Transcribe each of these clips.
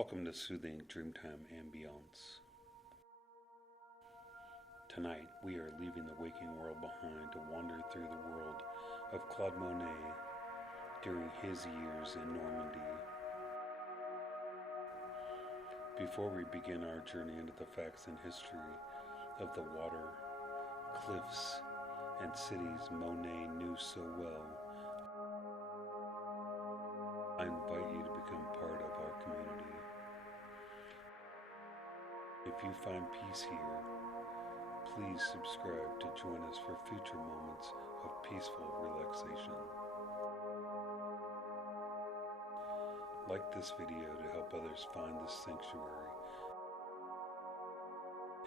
Welcome to Soothing Dreamtime Ambiance. Tonight we are leaving the waking world behind to wander through the world of Claude Monet during his years in Normandy. Before we begin our journey into the facts and history of the water, cliffs, and cities Monet knew so well, I invite you to become part of our community. If you find peace here, please subscribe to join us for future moments of peaceful relaxation. Like this video to help others find this sanctuary,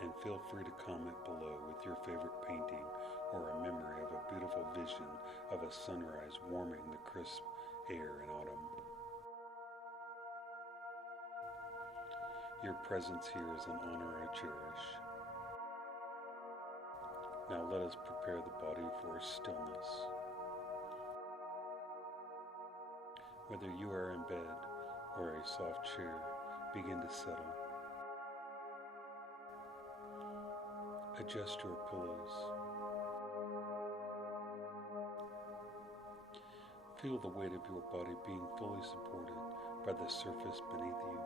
and feel free to comment below with your favorite painting or a memory of a beautiful vision of a sunrise warming the crisp air in autumn. Your presence here is an honor I cherish. Now let us prepare the body for stillness. Whether you are in bed or a soft chair, begin to settle. Adjust your pillows. Feel the weight of your body being fully supported by the surface beneath you.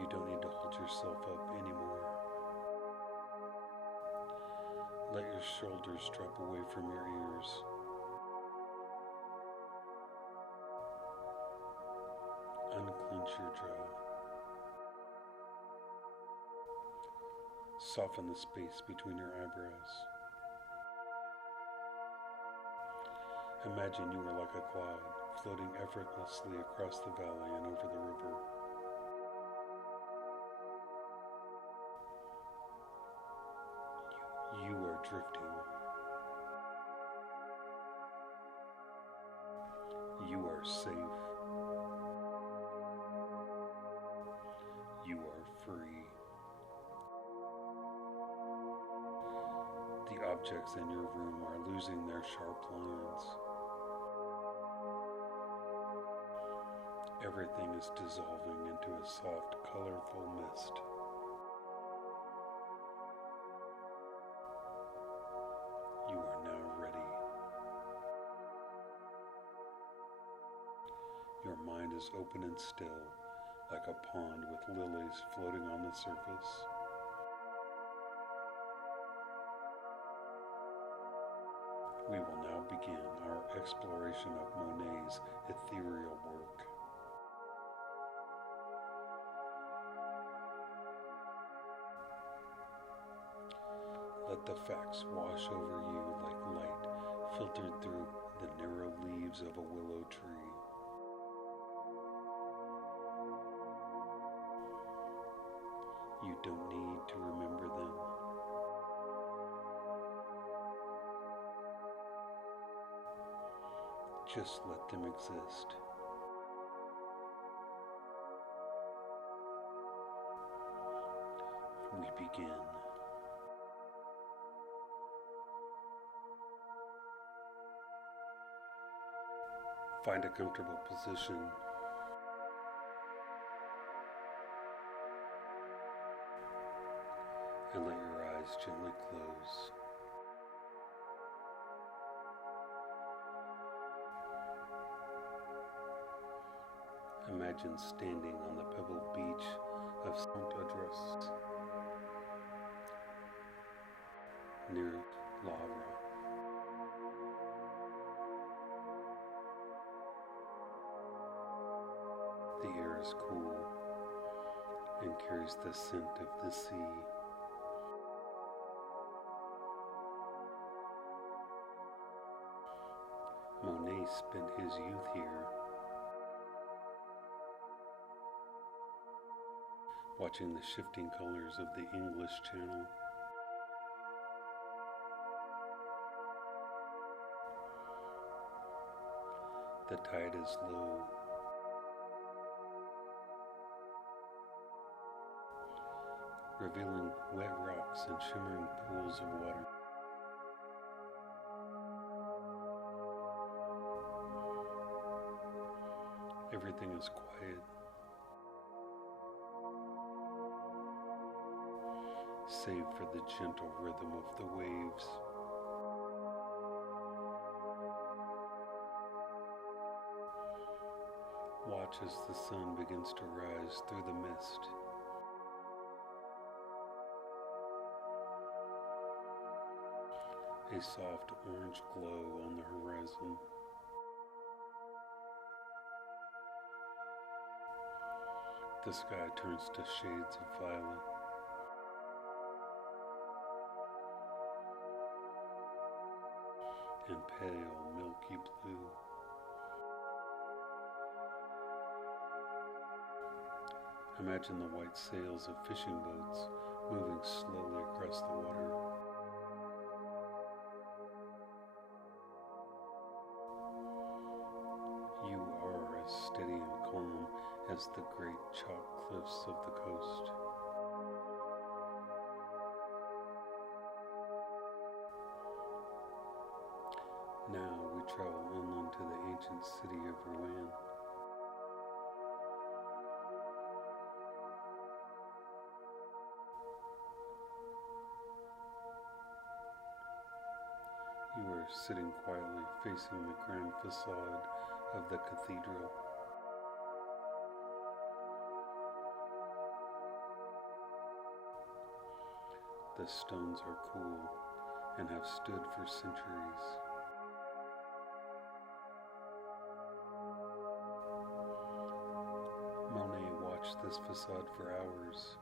You don't need to hold yourself up anymore. Let your shoulders drop away from your ears. Unclench your jaw. Soften the space between your eyebrows. Imagine you are like a cloud, floating effortlessly across the valley and over the river. You are drifting. You are safe. You are free. The objects in your room are losing their sharp lines. Everything is dissolving into a soft, colorful mist. You are now ready. Your mind is open and still, like a pond with lilies floating on the surface. We will now begin our exploration of Monet's ethereal work. Let the facts wash over you like light filtered through the narrow leaves of a willow tree. You don't need to remember them. Just let them exist. We begin. Find a comfortable position. And let your eyes gently close. Imagine standing on the pebbled beach of Adresse, near Rouen. The air is cool and carries the scent of the sea. Monet spent his youth here, watching the shifting colors of the English Channel. The tide is low. Revealing wet rocks and shimmering pools of water. Everything is quiet, save for the gentle rhythm of the waves. Watch as the sun begins to rise through the mist. A soft orange glow on the horizon. The sky turns to shades of violet. And pale milky blue. Imagine the white sails of fishing boats moving slowly across the water. You are as steady and calm as the great chalk cliffs of the coast. Now we travel inland to the ancient city of Rouen. You are sitting quietly facing the grand facade of the cathedral. The stones are cool and have stood for centuries. Monet watched this facade for hours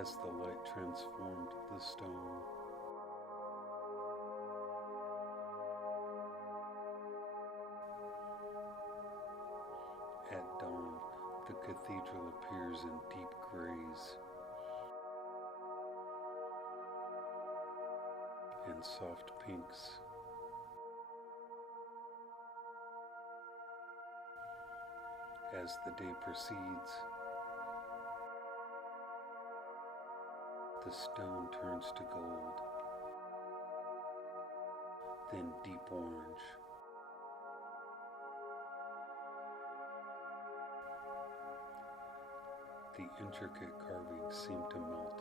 as the light transformed the stone. At dawn, the cathedral appears in deep grays and soft pinks. As the day proceeds, the stone turns to gold, then deep orange. The intricate carvings seem to melt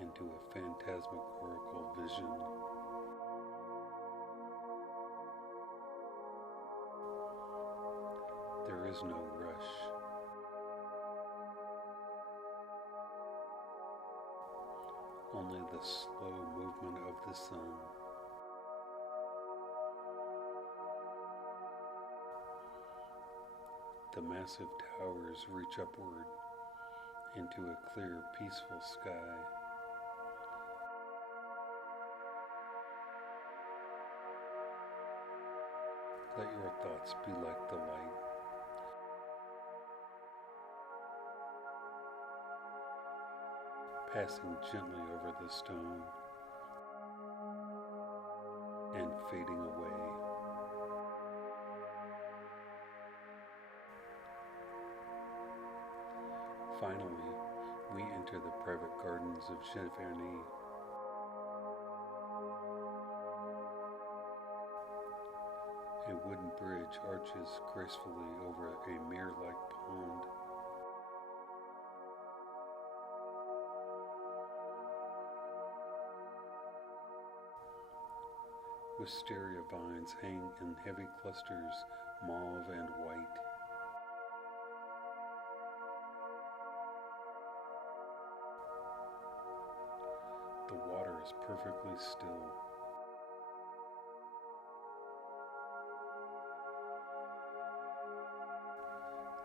into a phantasmagorical vision. There is no rush. Only the slow movement of the sun. The massive towers reach upward into a clear, peaceful sky. Let your thoughts be like the light. Passing gently over the stone and fading away. Finally, we enter the private gardens of Giverny. A wooden bridge arches gracefully over a mirror-like pond. Wisteria vines hang in heavy clusters, mauve and white. The water is perfectly still.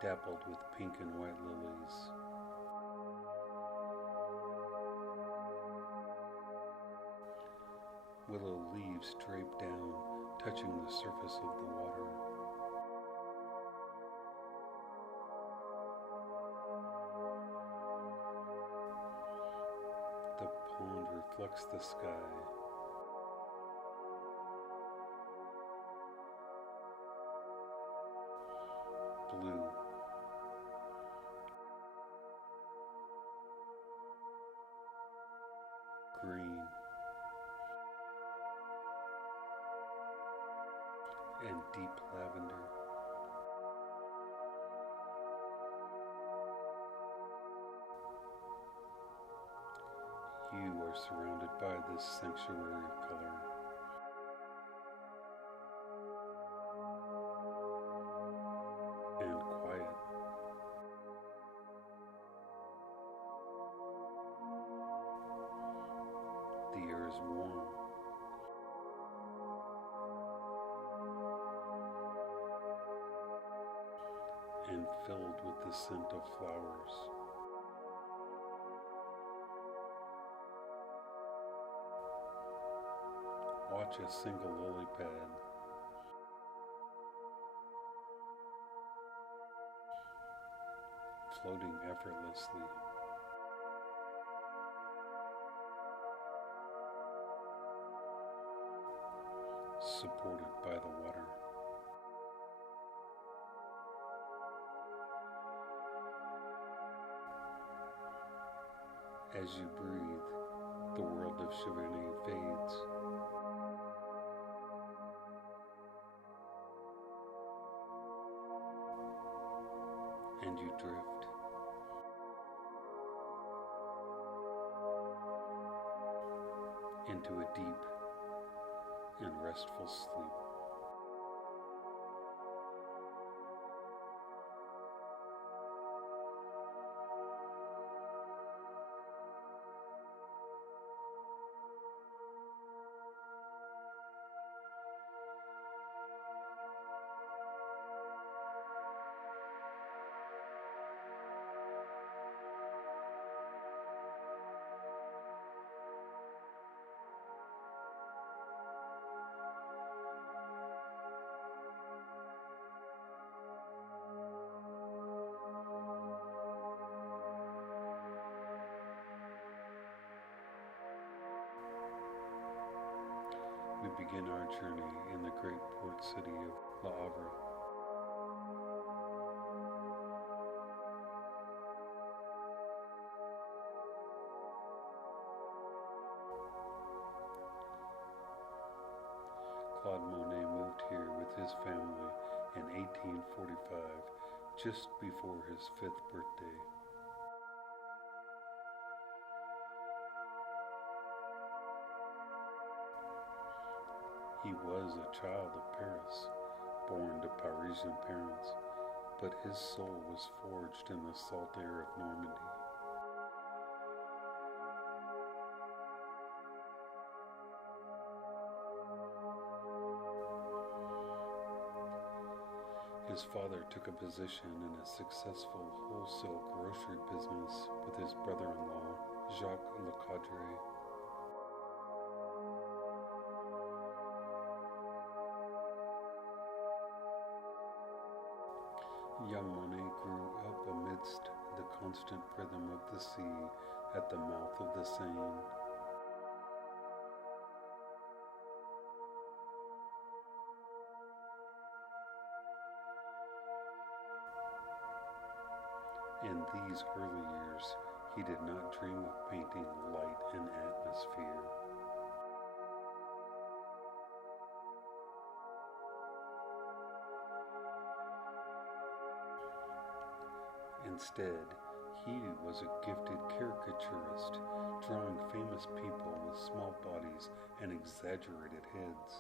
Dappled with pink and white lilies. Willow leaves drape down, touching the surface of the water. The pond reflects the sky. Blue. Green. and deep lavender. You are surrounded by this sanctuary of color. And quiet. The air is warm. And filled with the scent of flowers. Watch a single lily pad floating effortlessly. Supported by the water. As you breathe, the world of Giverny fades. And you drift. Into a deep and restful sleep. We begin our journey in the great port city of Le Havre. Claude Monet moved here with his family in 1845, just before his 5th birthday. He was a child of Paris, born to Parisian parents, but his soul was forged in the salt air of Normandy. His father took a position in a successful wholesale grocery business with his brother-in-law, Jacques Lecadre. Young Monet grew up amidst the constant rhythm of the sea at the mouth of the Seine. In these early years, he did not dream of painting light and atmosphere. Instead, he was a gifted caricaturist, drawing famous people with small bodies and exaggerated heads.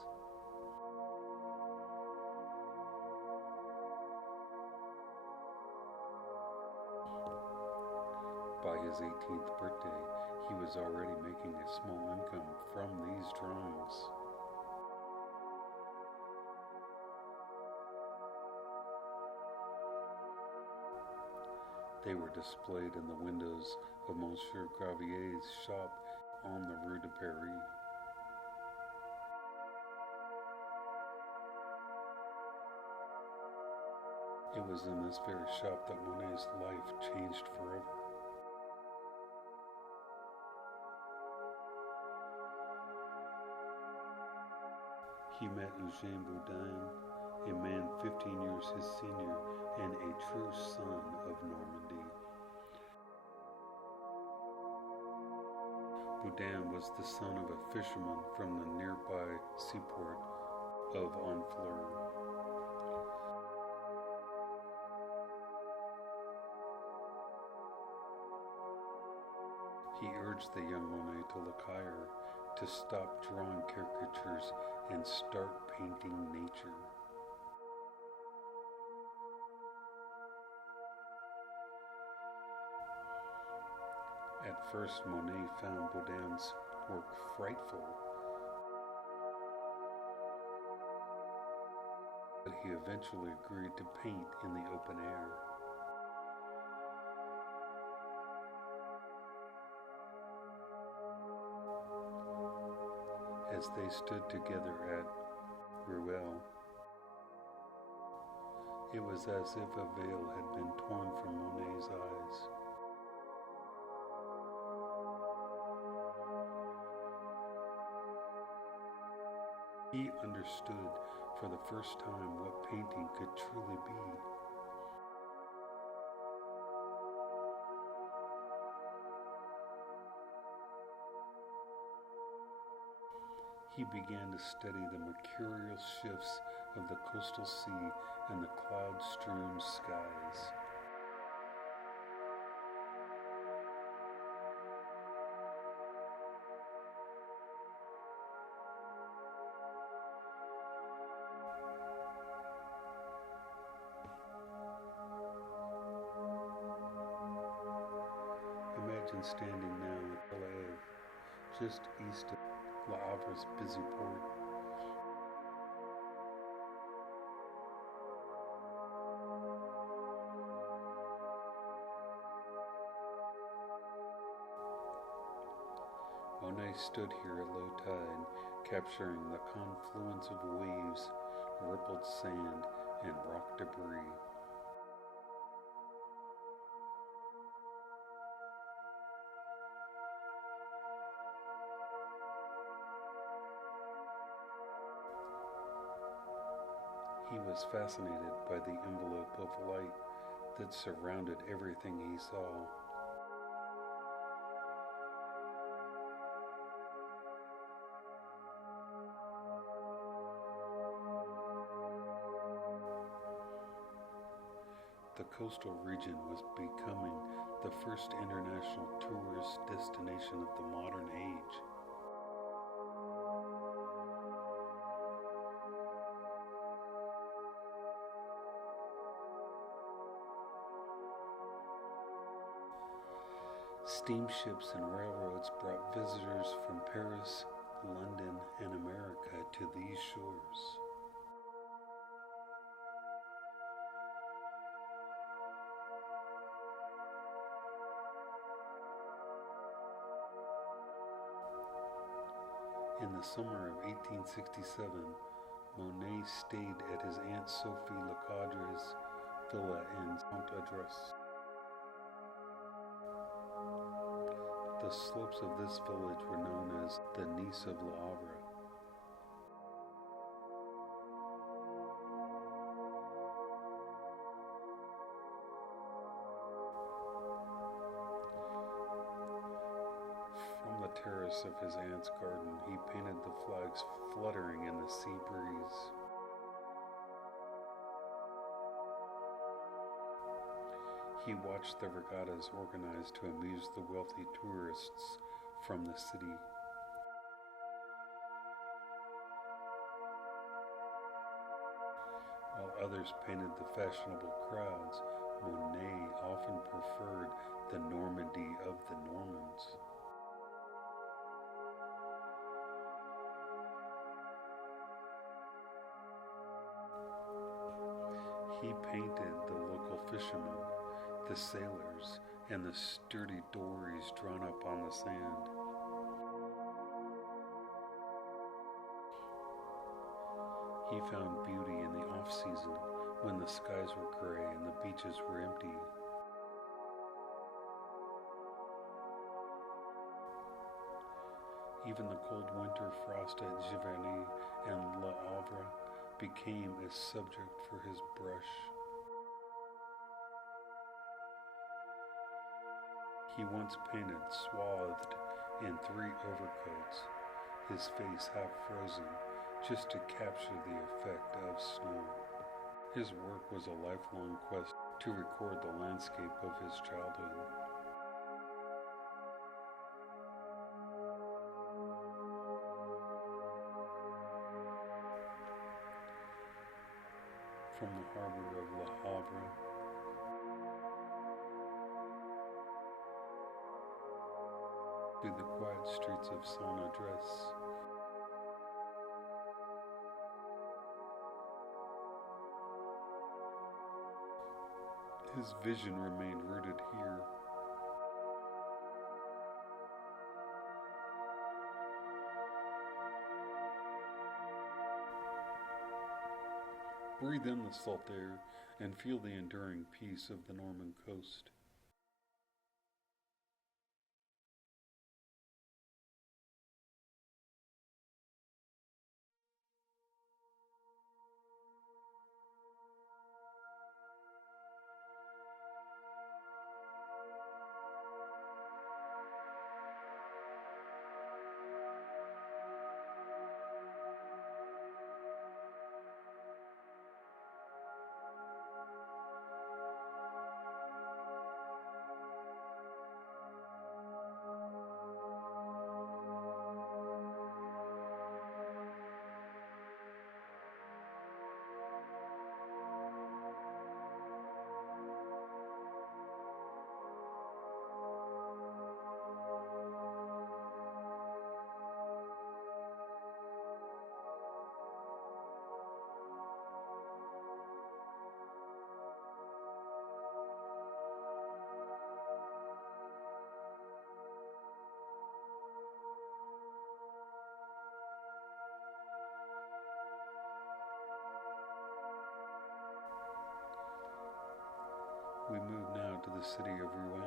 By his 18th birthday, he was already making a small income from these drawings. They were displayed in the windows of Monsieur Gravier's shop on the Rue de Paris. It was in this very shop that Monet's life changed forever. He met Eugène Boudin, a man 15 years his senior and a true son of Normandy. Boudin was the son of a fisherman from the nearby seaport of Honfleur. He urged the young Monet to look higher, to stop drawing caricatures and start painting nature. At first, Monet found Baudin's work frightful, but he eventually agreed to paint in the open air. As they stood together at Rouen, it was as if a veil had been torn from Monet's eyes. He understood for the first time what painting could truly be. He began to study the mercurial shifts of the coastal sea and the cloud-strewn skies. Imagine standing now at Lilies, just east of Le Havre's busy port. Monet stood here at low tide, capturing the confluence of waves, rippled sand, and rock debris. He was fascinated by the envelope of light that surrounded everything he saw. The coastal region was becoming the first international tourist destination of the modern age. Steamships and railroads brought visitors from Paris, London, and America to these shores. In the summer of 1867, Monet stayed at his Aunt Sophie Lecaudre's villa in Adresse. The slopes of this village were known as the Nice of Le Havre. From the terrace of his aunt's garden, he painted the flags fluttering in the sea breeze. He watched the regattas organized to amuse the wealthy tourists from the city. While others painted the fashionable crowds, Monet often preferred the Normandy of the Normans. He painted the local fishermen, the sailors, and the sturdy dories drawn up on the sand. He found beauty in the off-season, when the skies were gray and the beaches were empty. Even the cold winter frost at Giverny and Le Havre became a subject for his brush. He once painted swathed in 3 overcoats, his face half frozen, just to capture the effect of snow. His work was a lifelong quest to record the landscape of his childhood. From the harbor of Le Havre to the quiet streets of Seine, Adresse, his vision remained rooted here. Breathe in the salt air and feel the enduring peace of the Norman coast. We move now to the city of Rouen.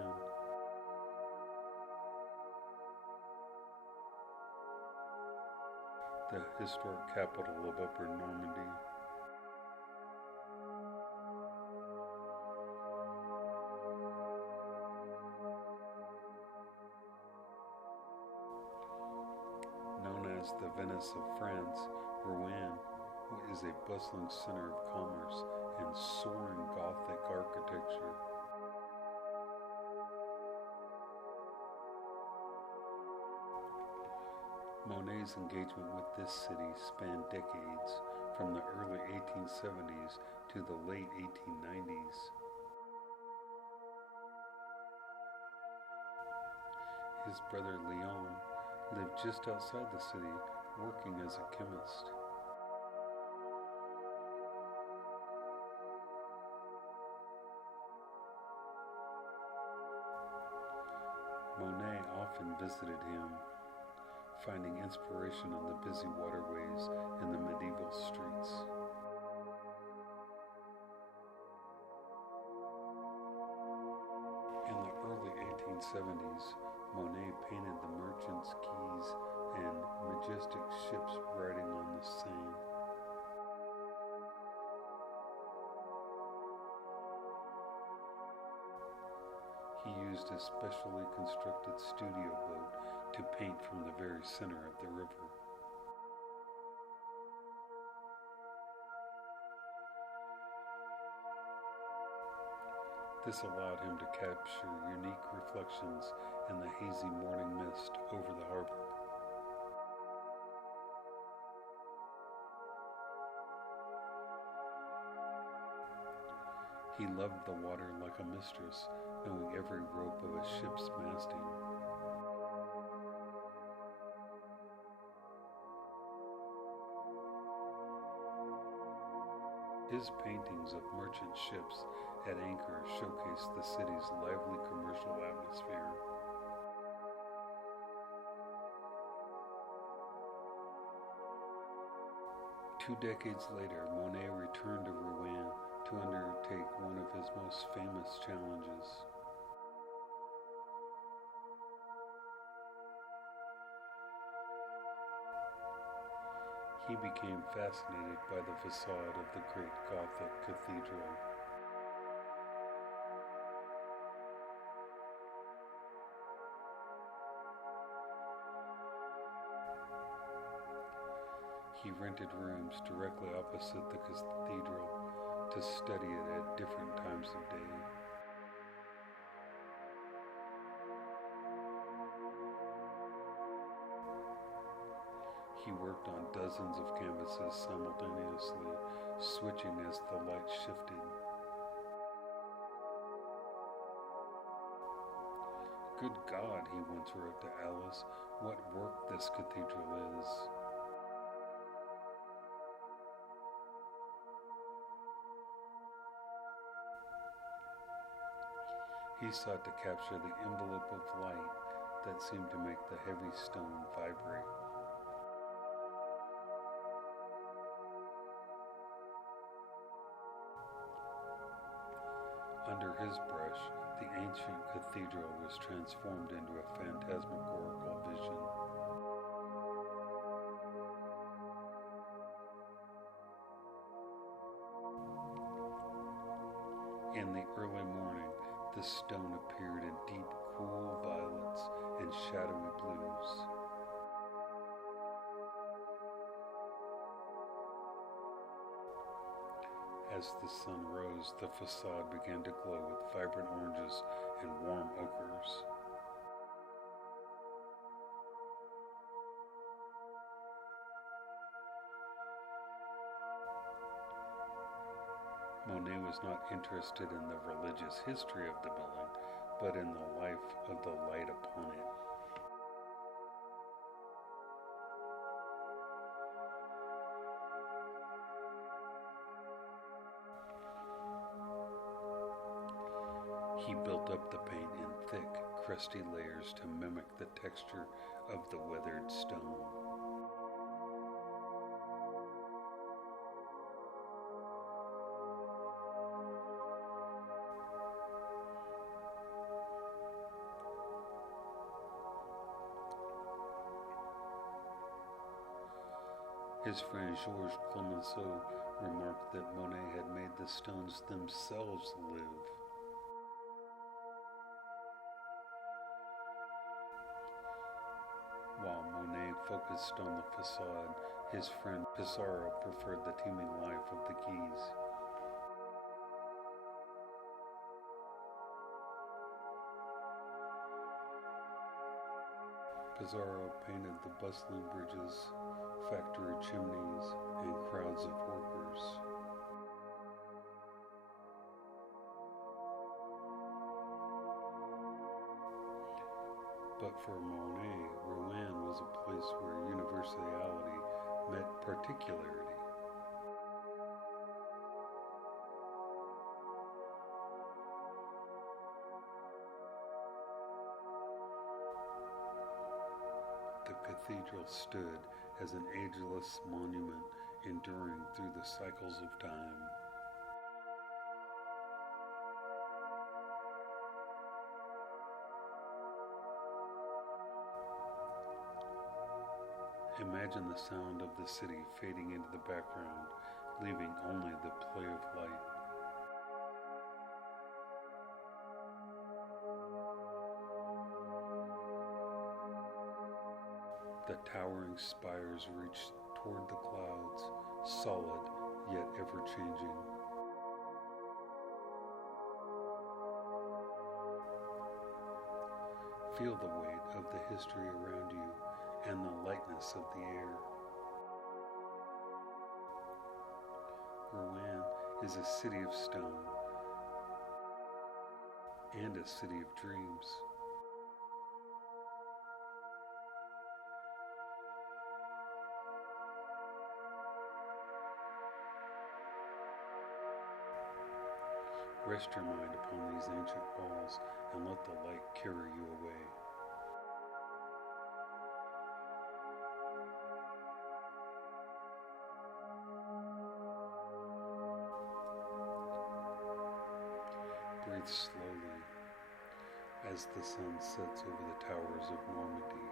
The historic capital of Upper Normandy. Known as the Venice of France, Rouen is a bustling center of commerce and soaring Gothic architecture. Monet's engagement with this city spanned decades, from the early 1870s to the late 1890s. His brother Leon lived just outside the city, working as a chemist. Monet often visited him, finding inspiration on the busy waterways and the medieval streets. In the early 1870s, Monet painted the merchants' quays and majestic ships riding on the Seine. He used a specially constructed studio boat to paint from the very center of the river. This allowed him to capture unique reflections in the hazy morning mist over the harbor. He loved the water like a mistress, knowing every rope of a ship's masting. His paintings of merchant ships at anchor showcase the city's lively commercial atmosphere. Two decades later, Monet returned to Rouen to undertake one of his most famous challenges. He became fascinated by the facade of the great Gothic cathedral. He rented rooms directly opposite the cathedral to study it at different times of day. He worked on dozens of canvases simultaneously, switching as the light shifted. Good God, he once wrote to Alice, what work this cathedral is. He sought to capture the envelope of light that seemed to make the heavy stone vibrate. Under his brush, the ancient cathedral was transformed into a phantasmagorical vision. In the early morning, the stone appeared in deep, cool violets and shadowy blues. As the sun rose, the facade began to glow with vibrant oranges and warm ochres. Monet was not interested in the religious history of the building, but in the life of the light upon it. He built up the paint in thick, crusty layers to mimic the texture of the weathered stone. His friend Georges Clemenceau remarked that Monet had made the stones themselves live. While Monet focused on the facade, his friend Pissarro preferred the teeming life of the quays. Pissarro painted the bustling bridges, factory chimneys, and crowds of workers. But for Monet, Rouen was a place where universality met particularity. The cathedral stood as an ageless monument enduring through the cycles of time. Imagine the sound of the city fading into the background, leaving only the play of light. The towering spires reach toward the clouds, solid yet ever-changing. Feel the weight of the history around you and the lightness of the air. Rouen is a city of stone and a city of dreams. Rest your mind upon these ancient walls and let the light carry you away. Breathe slowly as the sun sets over the towers of Normandy.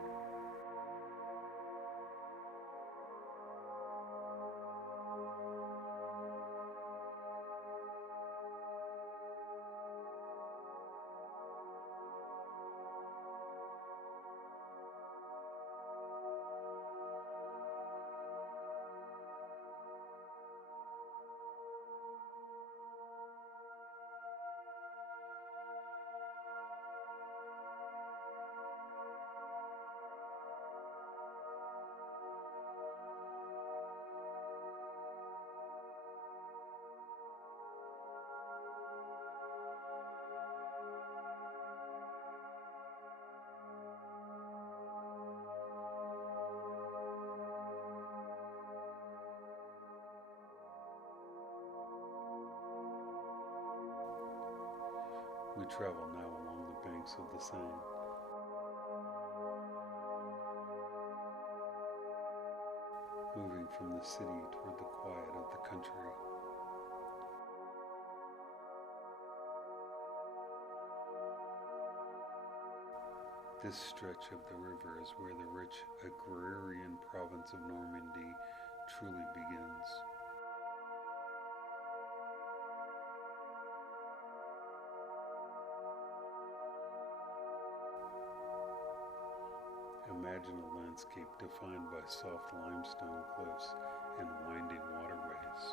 travel now along the banks of the Seine. Moving from the city toward the quiet of the country. This stretch of the river is where the rich agrarian province of Normandy truly begins. Imagine a landscape defined by soft limestone cliffs and winding waterways.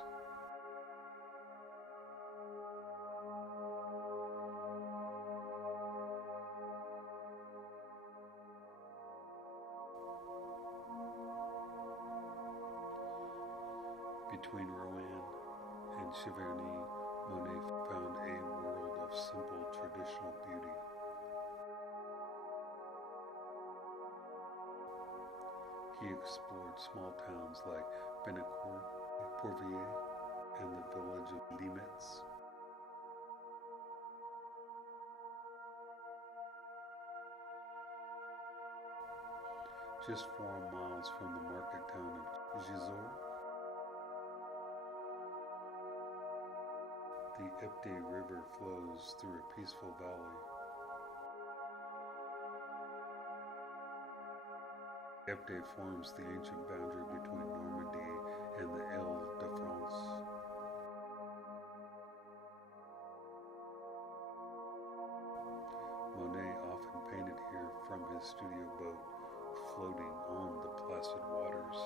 Between Rouen and Giverny, Monet found a world of simple traditional beauty. He explored small towns like Benacourt, Pourvier, and the village of Lilies. Just 4 miles from the market town of Giverny, the Étretat River flows through a peaceful valley. Étretat forms the ancient boundary between Normandy and the Île-de-France. Monet often painted here from his studio boat, floating on the placid waters.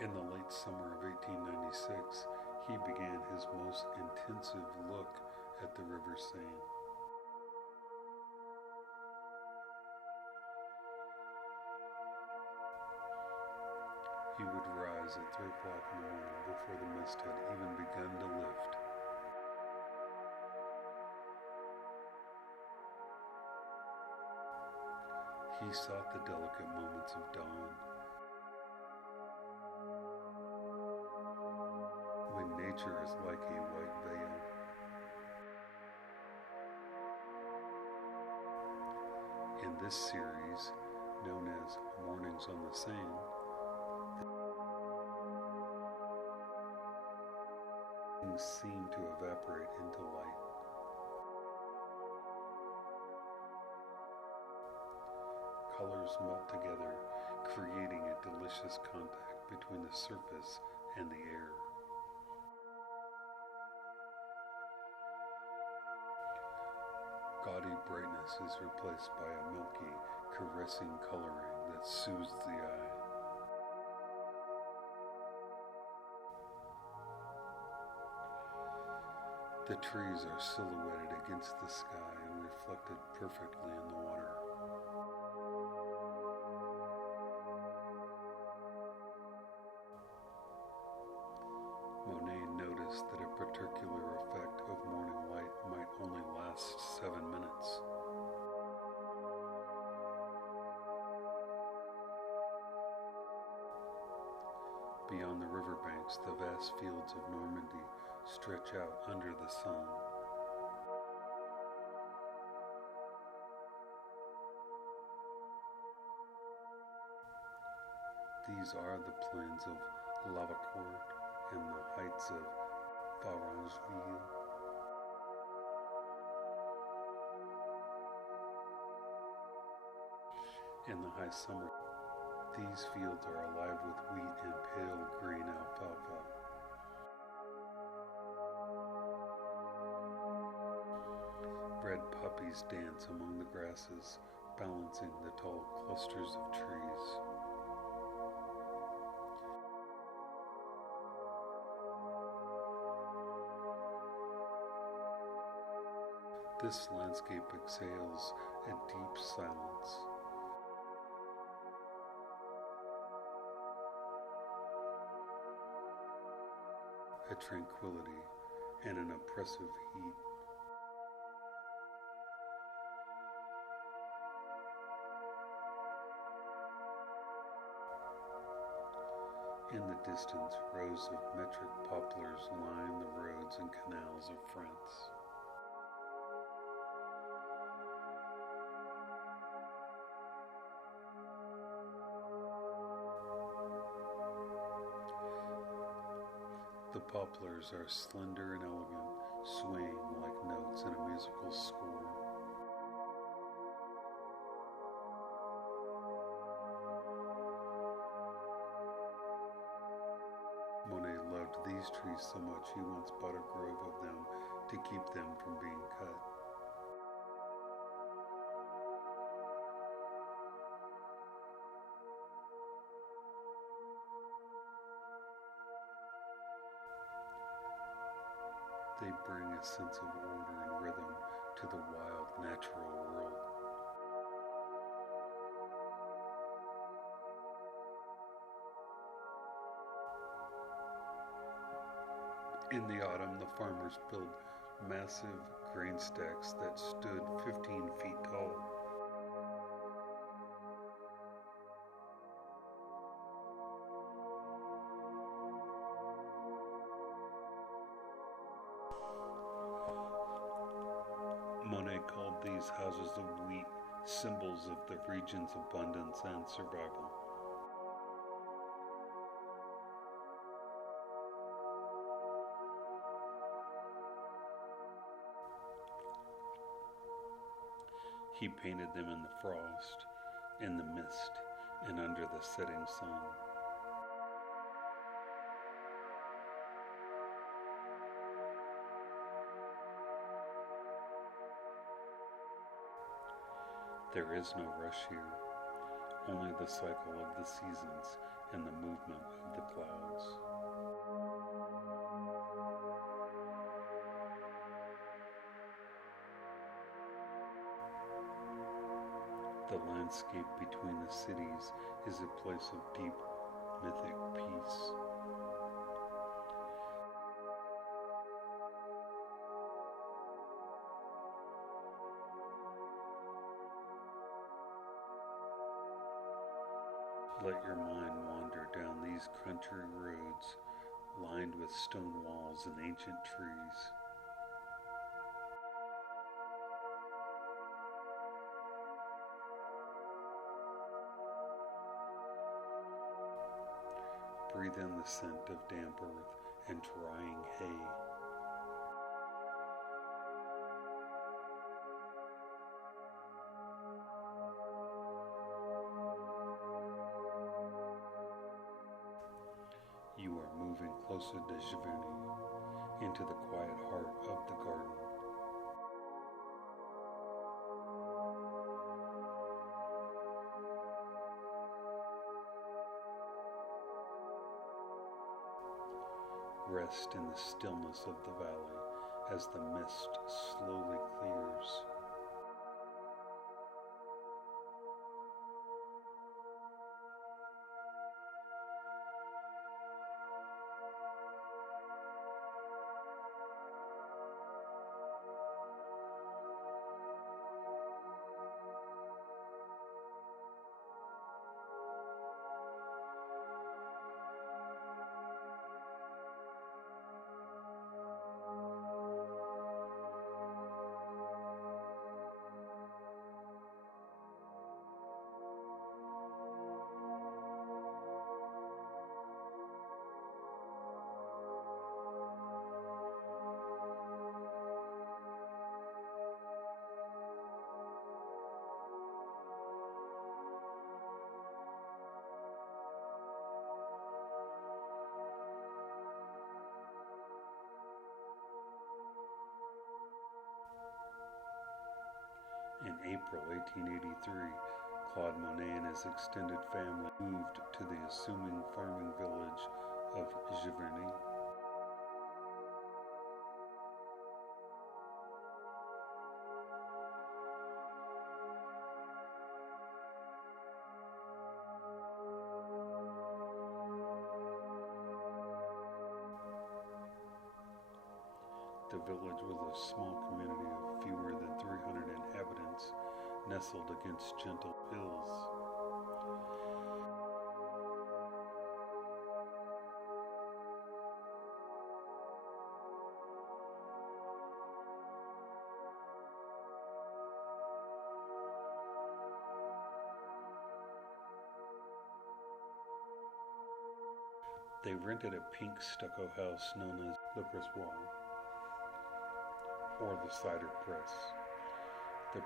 In the late summer of 1896, he began his most intensive look at the River Seine. He would rise at 3 o'clock in the morning before the mist had even begun to lift. He sought the delicate moments of dawn, when nature is like a white veil. In this series, known as Mornings on the Seine, things seem to evaporate into light. Colors melt together, creating a delicious contact between the surface and the air. Gaudy brightness is replaced by a milky, caressing coloring that soothes the eye. The trees are silhouetted against the sky and reflected perfectly in the water. Monet noticed that a particular effect of morning light might only last 7 minutes. Beyond the riverbanks, the vast fields of Normandy stretch out under the sun. These are the plains of Lavacourt and the heights of Varangeville. In the high summer, these fields are alive with wheat and pale green alfalfa. Red poppies dance among the grasses, balancing the tall clusters of trees. This landscape exhales a deep silence. A tranquility and an oppressive heat. In the distance, rows of metric poplars line the roads and canals of France. The poplars are slender and elegant, swaying like notes in a musical score. Monet loved these trees so much he once bought a grove of them to keep them from being cut. They bring a sense of order and rhythm to the wild, natural world. In the autumn, the farmers built massive grain stacks that stood 15 feet tall. Monet called these houses of wheat symbols of the region's abundance and survival. He painted them in the frost, in the mist, and under the setting sun. There is no rush here, only the cycle of the seasons and the movement of the clouds. The landscape between the cities is a place of deep, mythic peace. Let your mind wander down these country roads lined with stone walls and ancient trees. Breathe in the scent of damp earth and drying hay. You are moving closer to Giverny, into the quiet heart of the garden. Rest in the stillness of the valley as the mist slowly clears. In April 1883, Claude Monet and his extended family moved to the assuming farming village of Giverny. The village was a small community of fewer than 300 inhabitants, nestled against gentle hills. They rented a pink stucco house known as Le Pressoir, or the cider press. The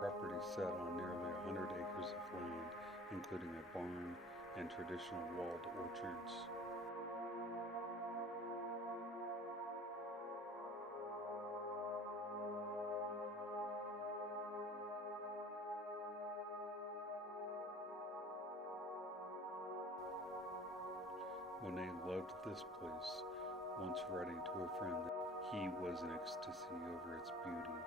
property sat on nearly 100 acres of land, including a barn and traditional walled orchards. Monet loved this place, once writing to a friend that he was in ecstasy over its beauty.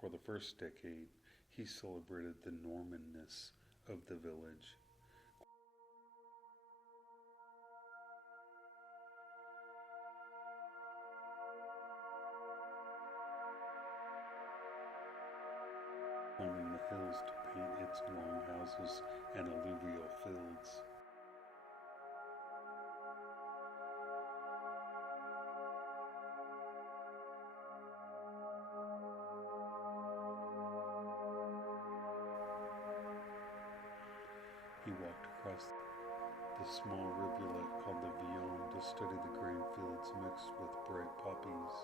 For the first decade, he celebrated the Normanness of the village. Climbing the hills to paint its long houses and alluvial fields. He walked across the small rivulet called the Vion to study the grain fields mixed with bright poppies.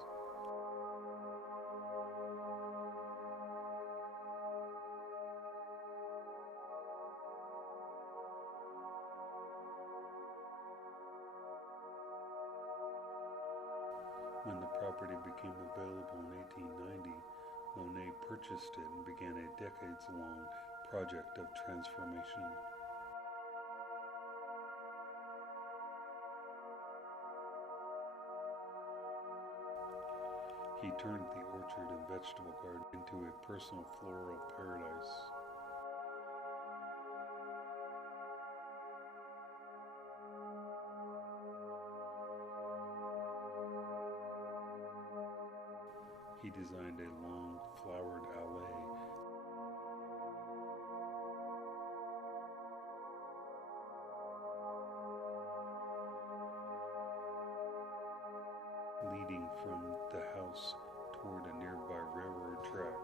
When the property became available in 1890, Monet purchased it and began a decades-long project of transformation. He turned the orchard and vegetable garden into a personal floral paradise. He designed a long, flowered alley leading from the house toward a nearby railroad track.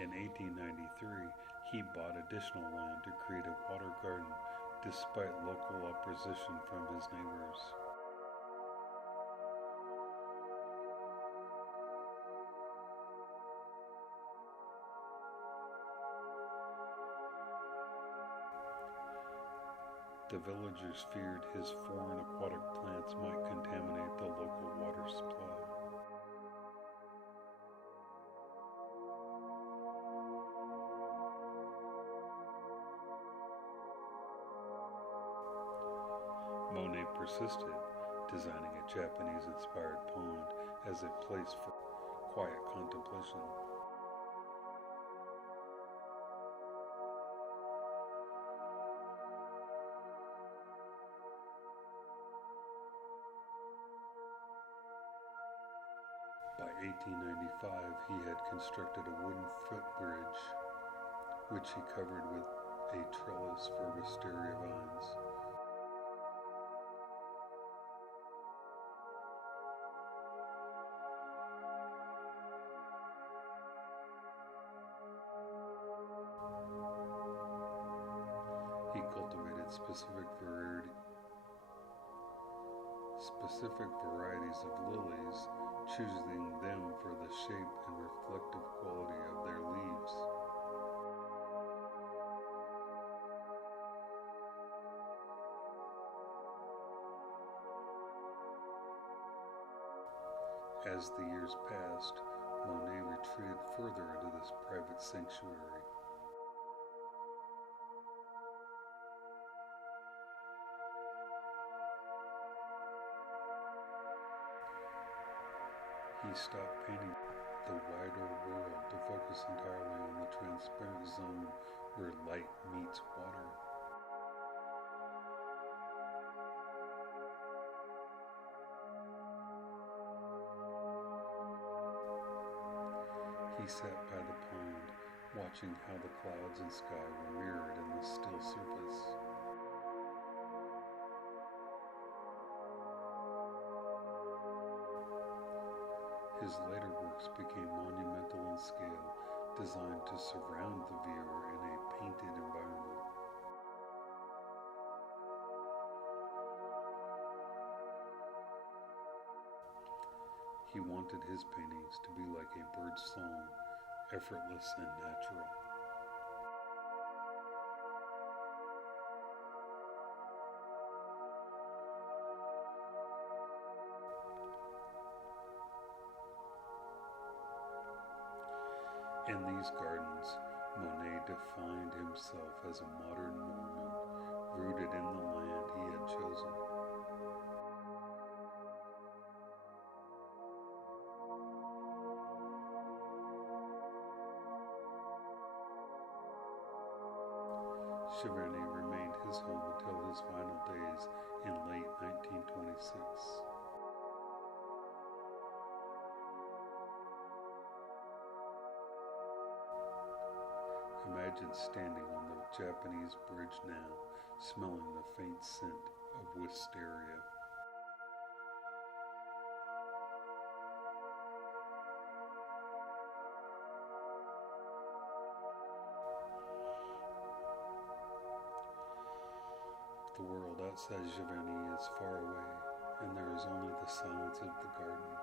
In 1893, he bought additional land to create a water garden despite local opposition from his neighbors. The villagers feared his foreign aquatic plants might contaminate the local water supply. Monet persisted, designing a Japanese-inspired pond as a place for quiet contemplation. By 1895, he had constructed a wooden footbridge, which he covered with a trellis for wisteria vines. He cultivated specific varieties of lilies, choosing them for the shape and reflective quality of their leaves. As the years passed, Monet retreated further into this private sanctuary. He stopped painting the wider world to focus entirely on the transparent zone where light meets water. He sat by the pond, watching how the clouds and sky were mirrored in the still surface. His later works became monumental in scale, designed to surround the viewer in a painted environment. He wanted his paintings to be like a bird's song, effortless and natural. In these gardens, Monet defined himself as a modern Norman, rooted in the land he had chosen. Giverny remained his home until his final days in late 1926. Imagine standing on the Japanese bridge now, smelling the faint scent of wisteria. The world outside Giverny is far away, and there is only the silence of the garden.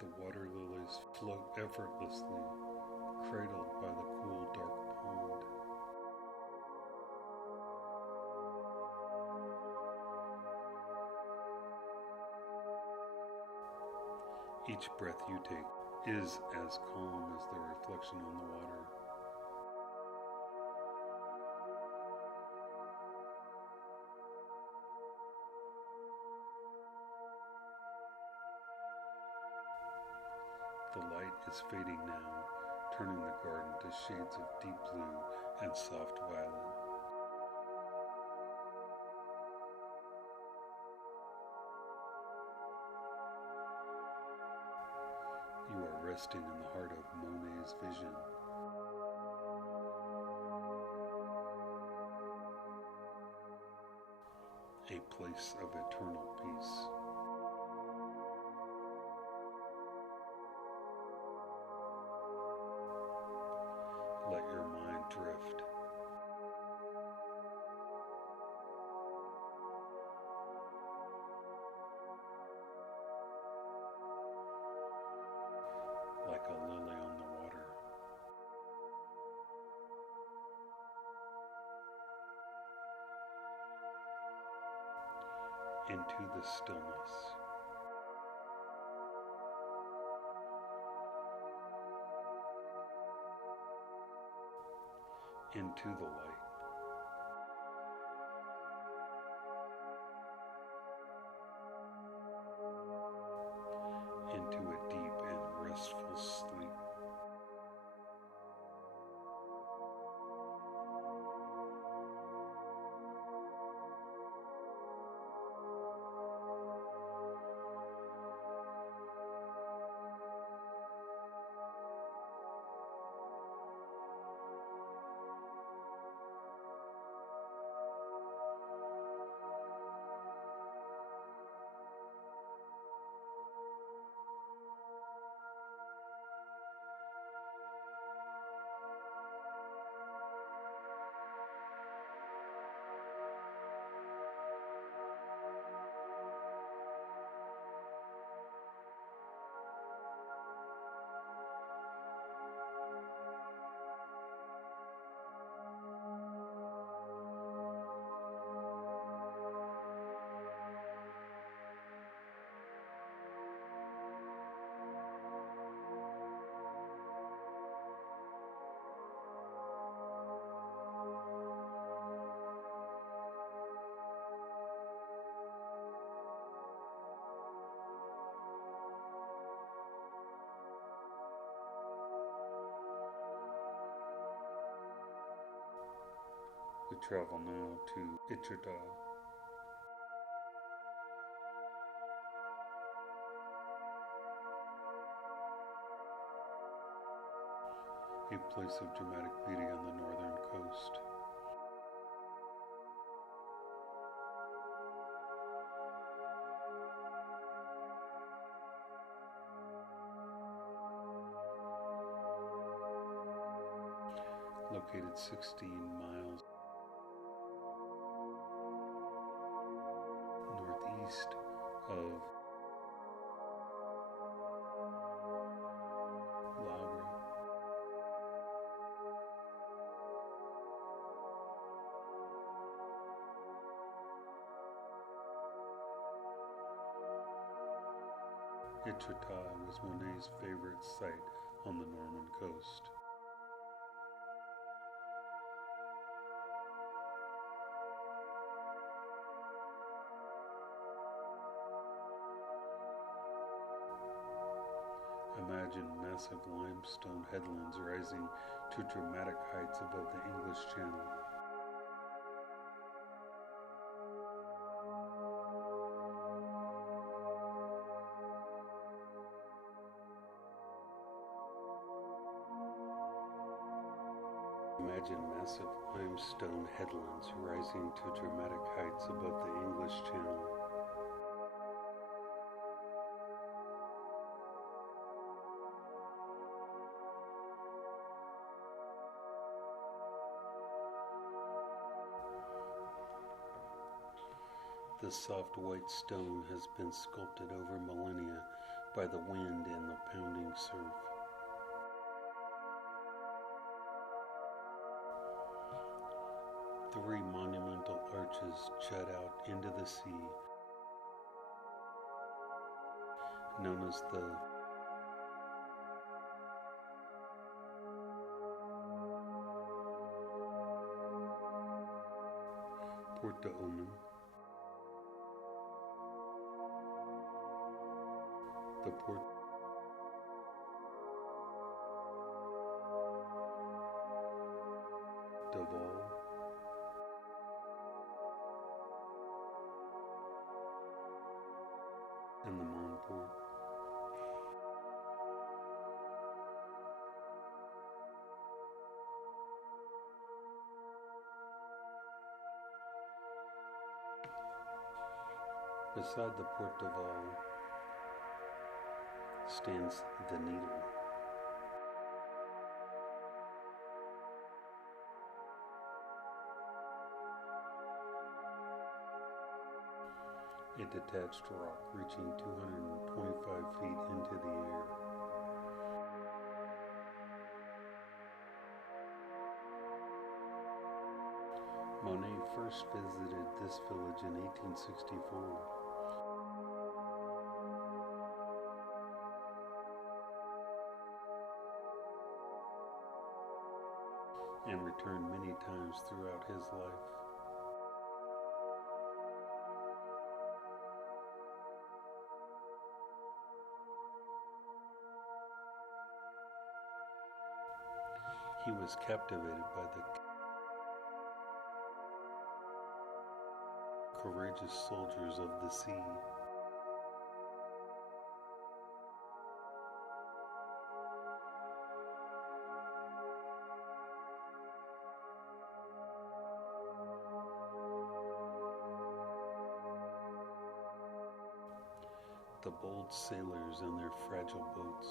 The water lilies float effortlessly, cradled by the cool, dark pond. Each breath you take is as calm as the reflection on the water. The light is fading now, turning the garden to shades of deep blue and soft violet. You are resting in the heart of Monet's vision. A place of eternal peace. Let your mind drift. Like a lily on the water. Into the stillness. Into the light. Into a deep and restful sleep. We travel now to Étretat, a place of dramatic beauty on the northern coast. Located 16 miles northeast of Rouen. Étretat was Monet's favorite site on the Norman coast. Imagine massive limestone headlands rising to dramatic heights above the English Channel. Imagine massive limestone headlands rising to dramatic heights above the English Channel. The soft white stone has been sculpted over millennia by the wind and the pounding surf. Three monumental arches jut out into the sea, known as the Porte de Omen, the Porte de Val, and the Montport. Beside the Porte de Val stands the Needle. A detached rock reaching 225 feet into the air. Monet first visited this village in 1864. And returned many times throughout his life. He was captivated by the courageous soldiers of the sea. The bold sailors and their fragile boats.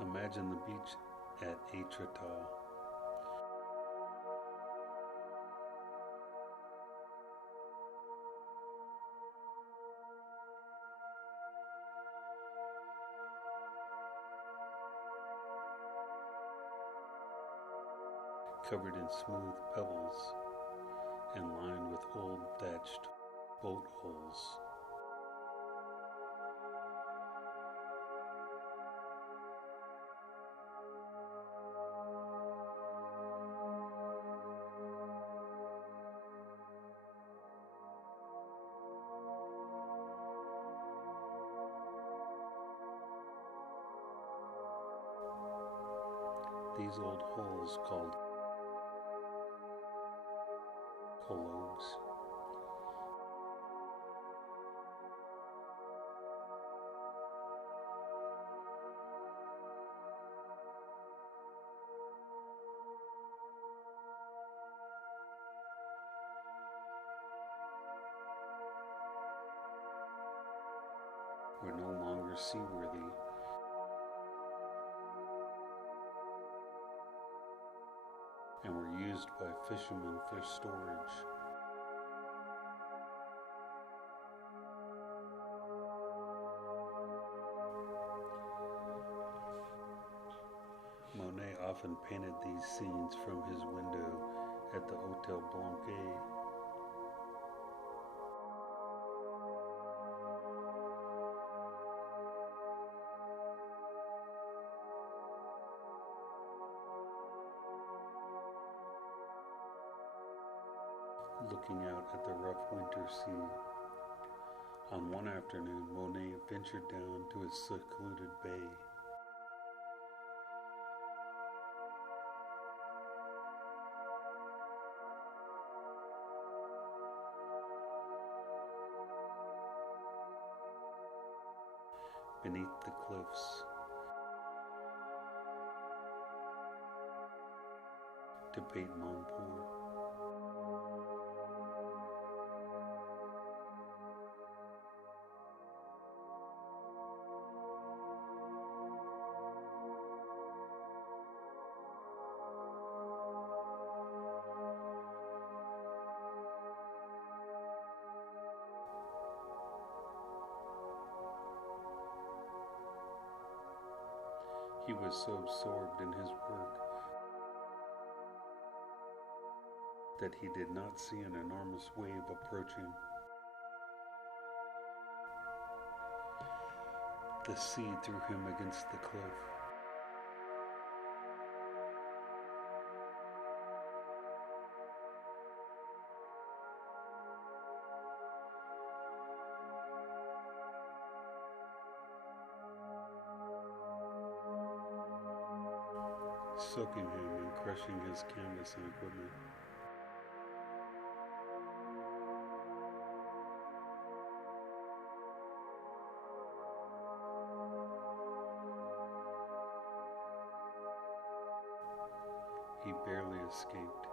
Imagine the beach at Étretat. Covered in smooth pebbles and lined with old thatched boat holes. These old holes called colobes were no longer seaworthy, and were used by fishermen for storage. Monet often painted these scenes from his window at the Hôtel Blanquet. Looking out at the rough winter sea. On one afternoon, Monet ventured down to a secluded bay. Beneath the cliffs, to paint Montport. He was so absorbed in his work that he did not see an enormous wave approaching. The sea threw him against the cliff. Soaking him and crushing his canvas and equipment. He barely escaped.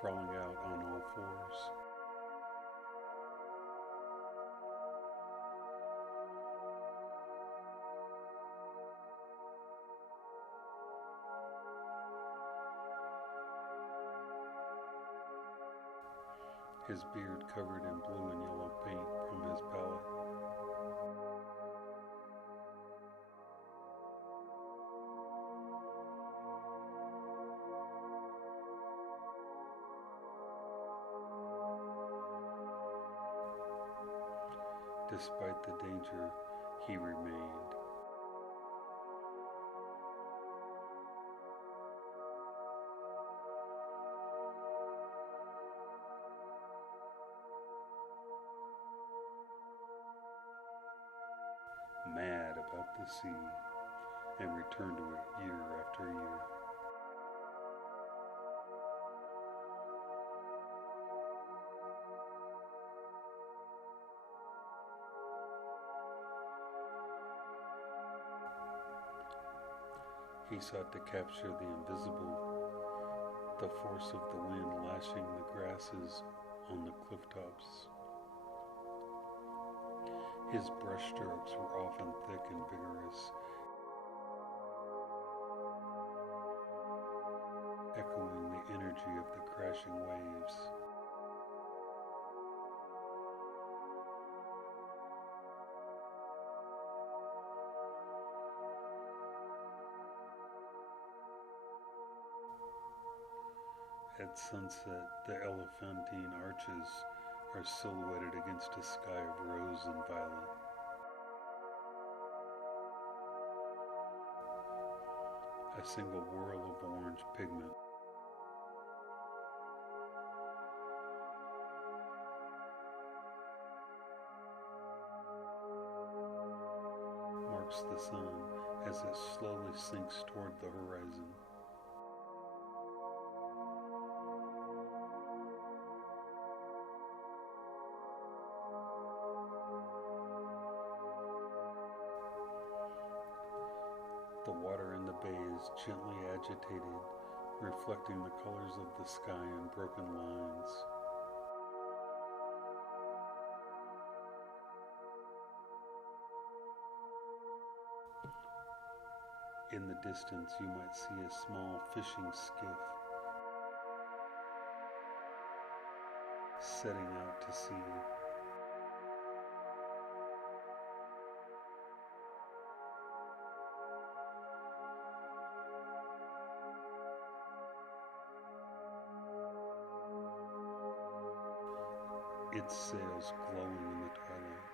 Crawling out on all fours. His beard covered in blue and yellow paint from his palette. Despite the danger, he remained. Mad about the sea, and returned to it year after year. He sought to capture the invisible, the force of the wind lashing the grasses on the cliff tops. His brushstrokes were often thick and vigorous, echoing the energy of the crashing waves. At sunset, the elephantine arches are silhouetted against a sky of rose and violet. A a single whirl of orange pigment. Marks the sun as it slowly sinks toward the horizon. The water in the bay is gently agitated, reflecting the colors of the sky in broken lines. In the distance, you might see a small fishing skiff setting out to sea. Its sails glowing in the twilight.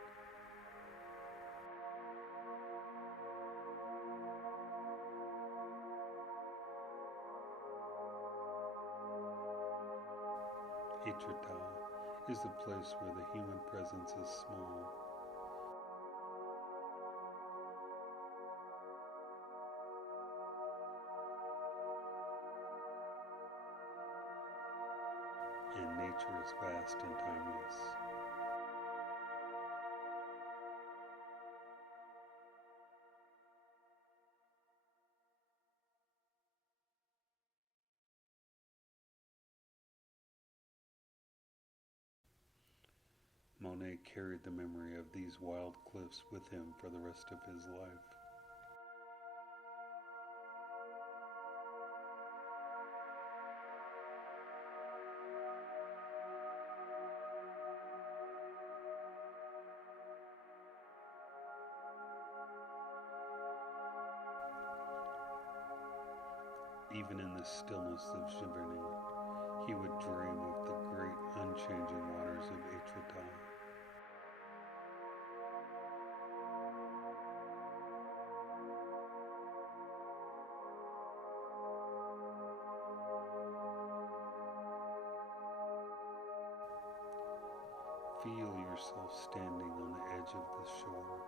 Étretat is the place where the human presence is small. And nature is vast and timeless. Monet carried the memory of these wild cliffs with him for the rest of his life. Even in the stillness of Giverny, he would dream of the great unchanging waters of Étretat. Feel yourself standing on the edge of the shore.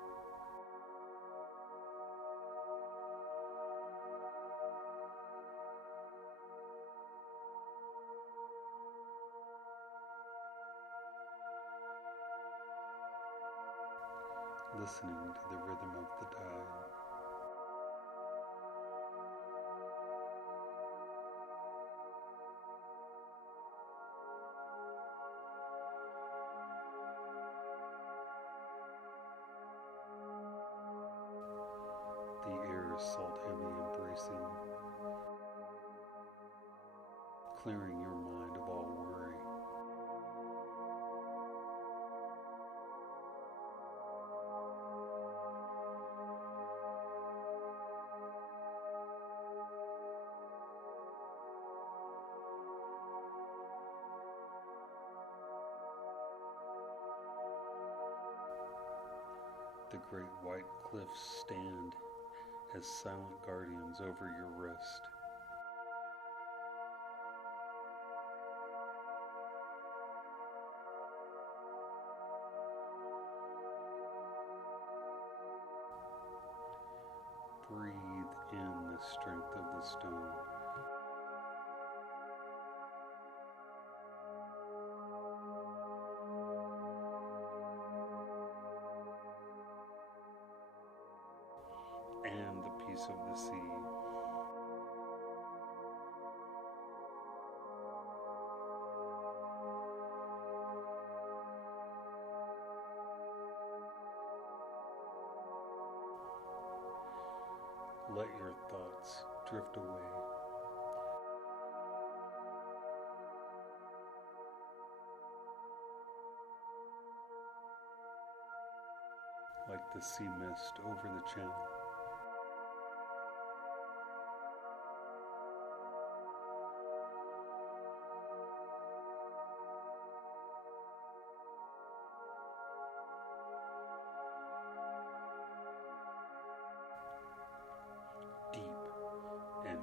Listening to the rhythm of the tide. The air is salt-heavy and bracing, clearing your mind of all worry. The great white cliffs stand as silent guardians over your rest. Breathe in the strength of the stone. And the peace of the sea. Let your thoughts drift away. Like the sea mist over the channel. Deep and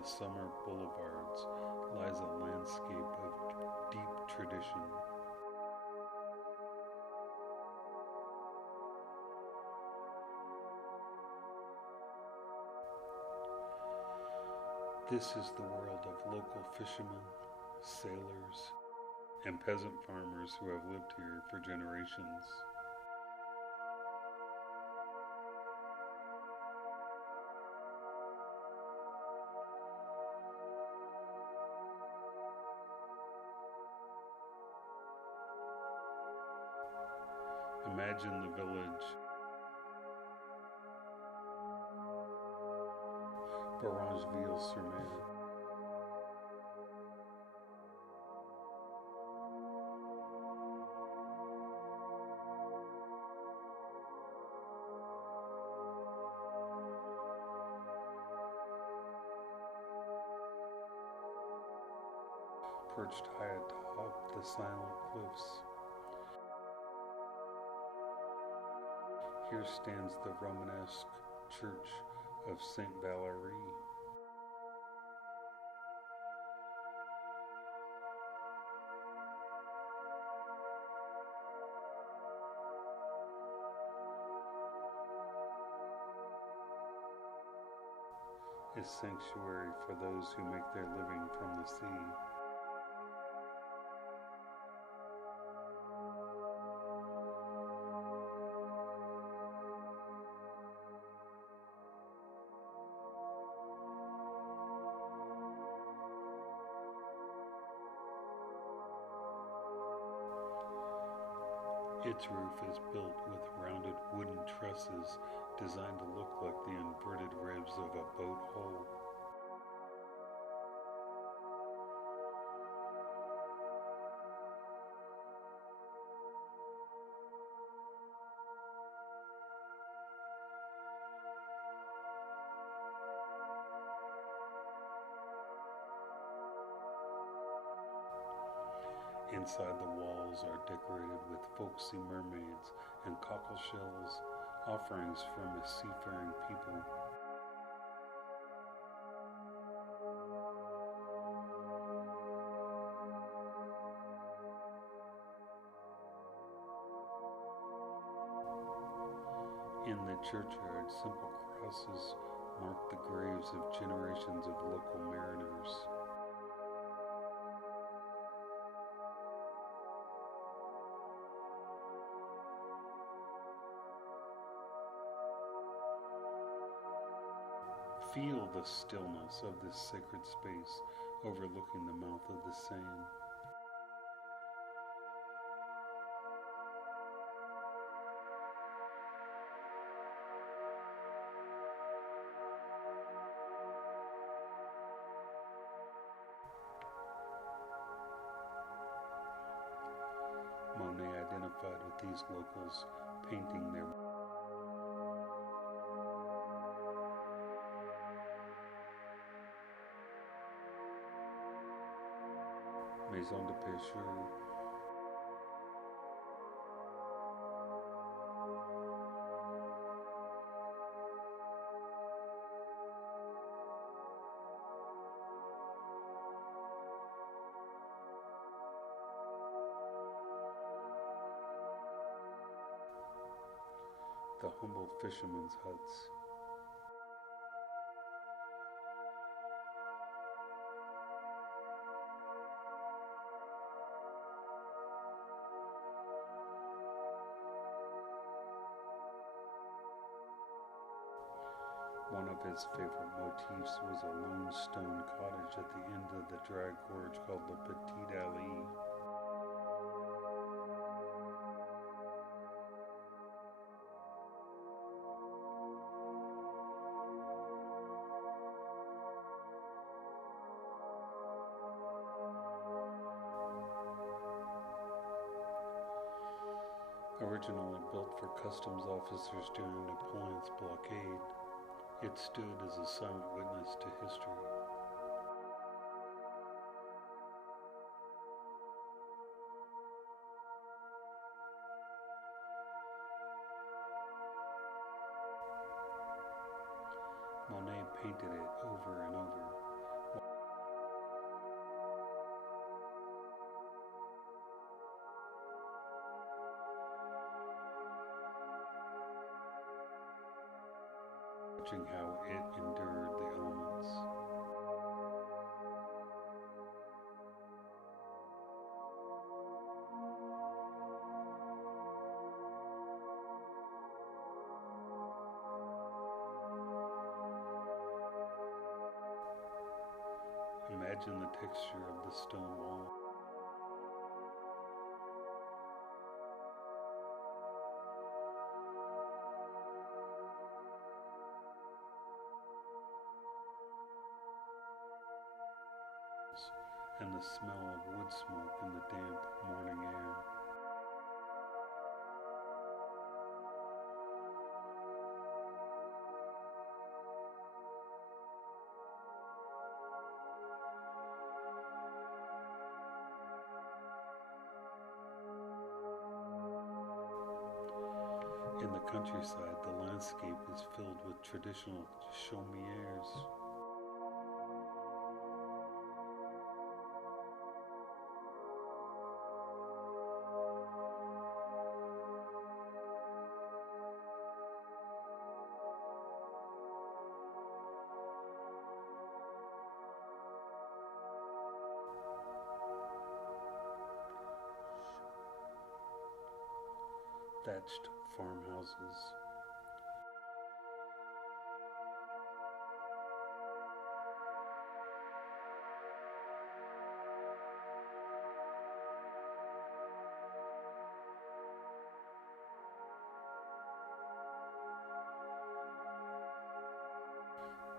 the summer boulevards lies a landscape of deep tradition. This is the world of local fishermen, sailors, and peasant farmers who have lived here for generations. Imagine the village, Serene. Perched high atop the silent cliffs. Here stands the Romanesque church of Saint Valerie. A sanctuary for those who make their living from the sea. Its roof is built with rounded wooden trusses designed to look like the inverted ribs of a boat hull. Inside the walls are decorated with folksy mermaids and cockle shells, offerings from a seafaring people. In the churchyard, simple crosses mark the graves of generations of local mariners. Feel the stillness of this sacred space overlooking the mouth of the Seine. Monet identified with these locals, painting their maison de pêcheurs. The humble fishermen's huts. One of his favorite motifs was a lone stone cottage at the end of the dry gorge called the Petit Allée. Originally built for customs officers during Napoleon's blockade, it stood as a silent witness to history. Monet painted it over and over, watching how it endured the elements. Imagine the texture of the stone wall. And the smell of wood smoke in the damp morning air. In the countryside, the landscape is filled with traditional chaumières. Thatched farmhouses.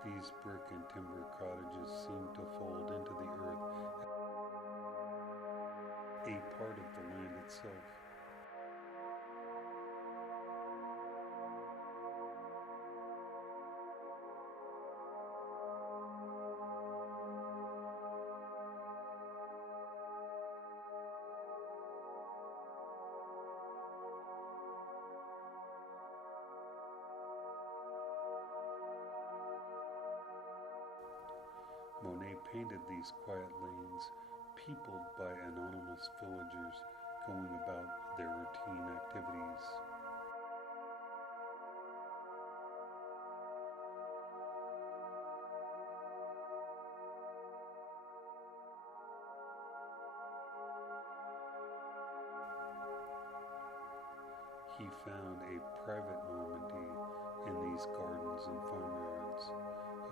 These brick and timber cottages seem to fold into the earth, a part of the land itself. Monet painted these quiet lanes, peopled by anonymous villagers going about their routine activities. He found a private Normandy in these gardens and farmyards,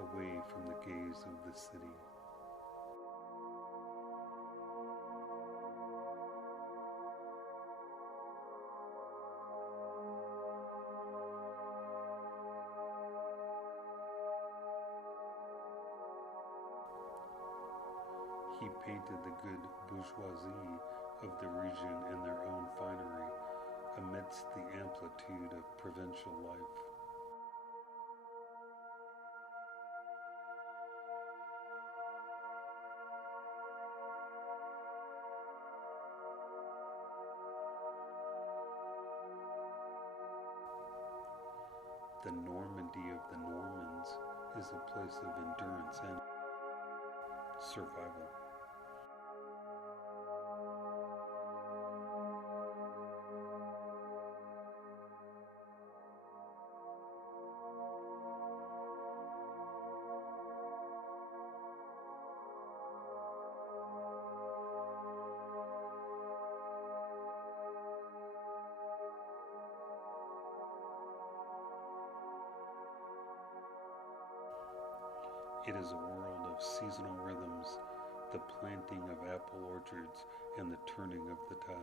away from the gaze of the city. He painted the good bourgeoisie of the region in their own finery, amidst the amplitude of provincial life. The Normandy of the Normans is a place of endurance and survival. It is a world of seasonal rhythms, the planting of apple orchards and the turning of the tide.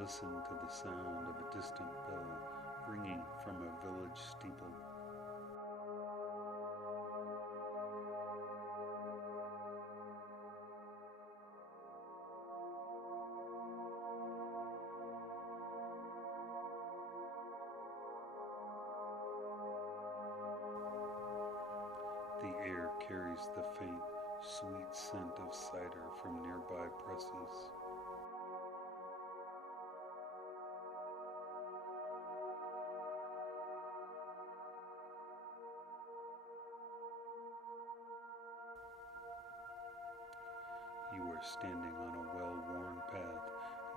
Listen to the sound of a distant bell ringing from a village steeple. The air carries the faint, sweet scent of cider from nearby presses. You are standing on a well-worn path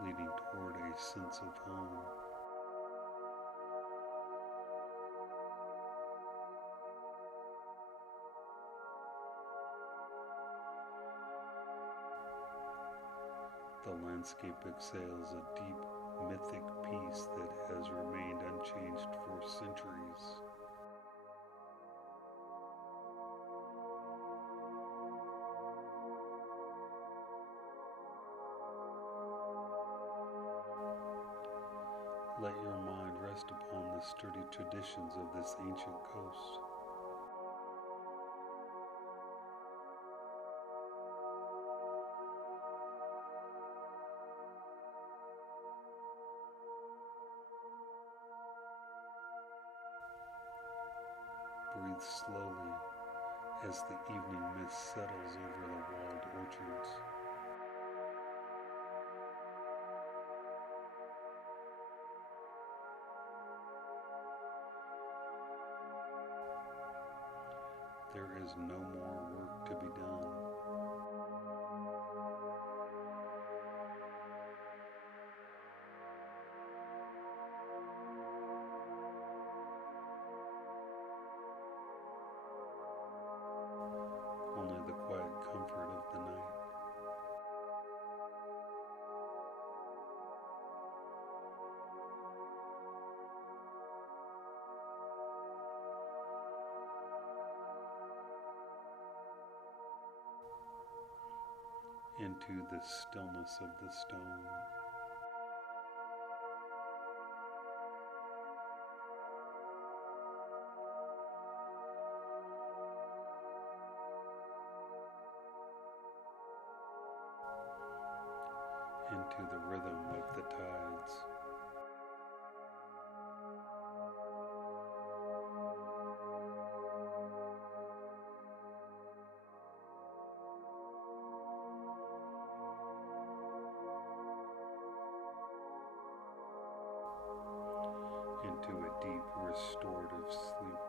leading toward a sense of home. The landscape exhales a deep, mythic peace that has remained unchanged for centuries. Let your mind rest upon the sturdy traditions of this ancient coast. Breathe slowly as the evening mist settles over the walled orchards. There is no more work to be done. Only the quiet comfort of the night. Into the stillness of the stone. Into the rhythm of the tides. Into a deep restorative sleep.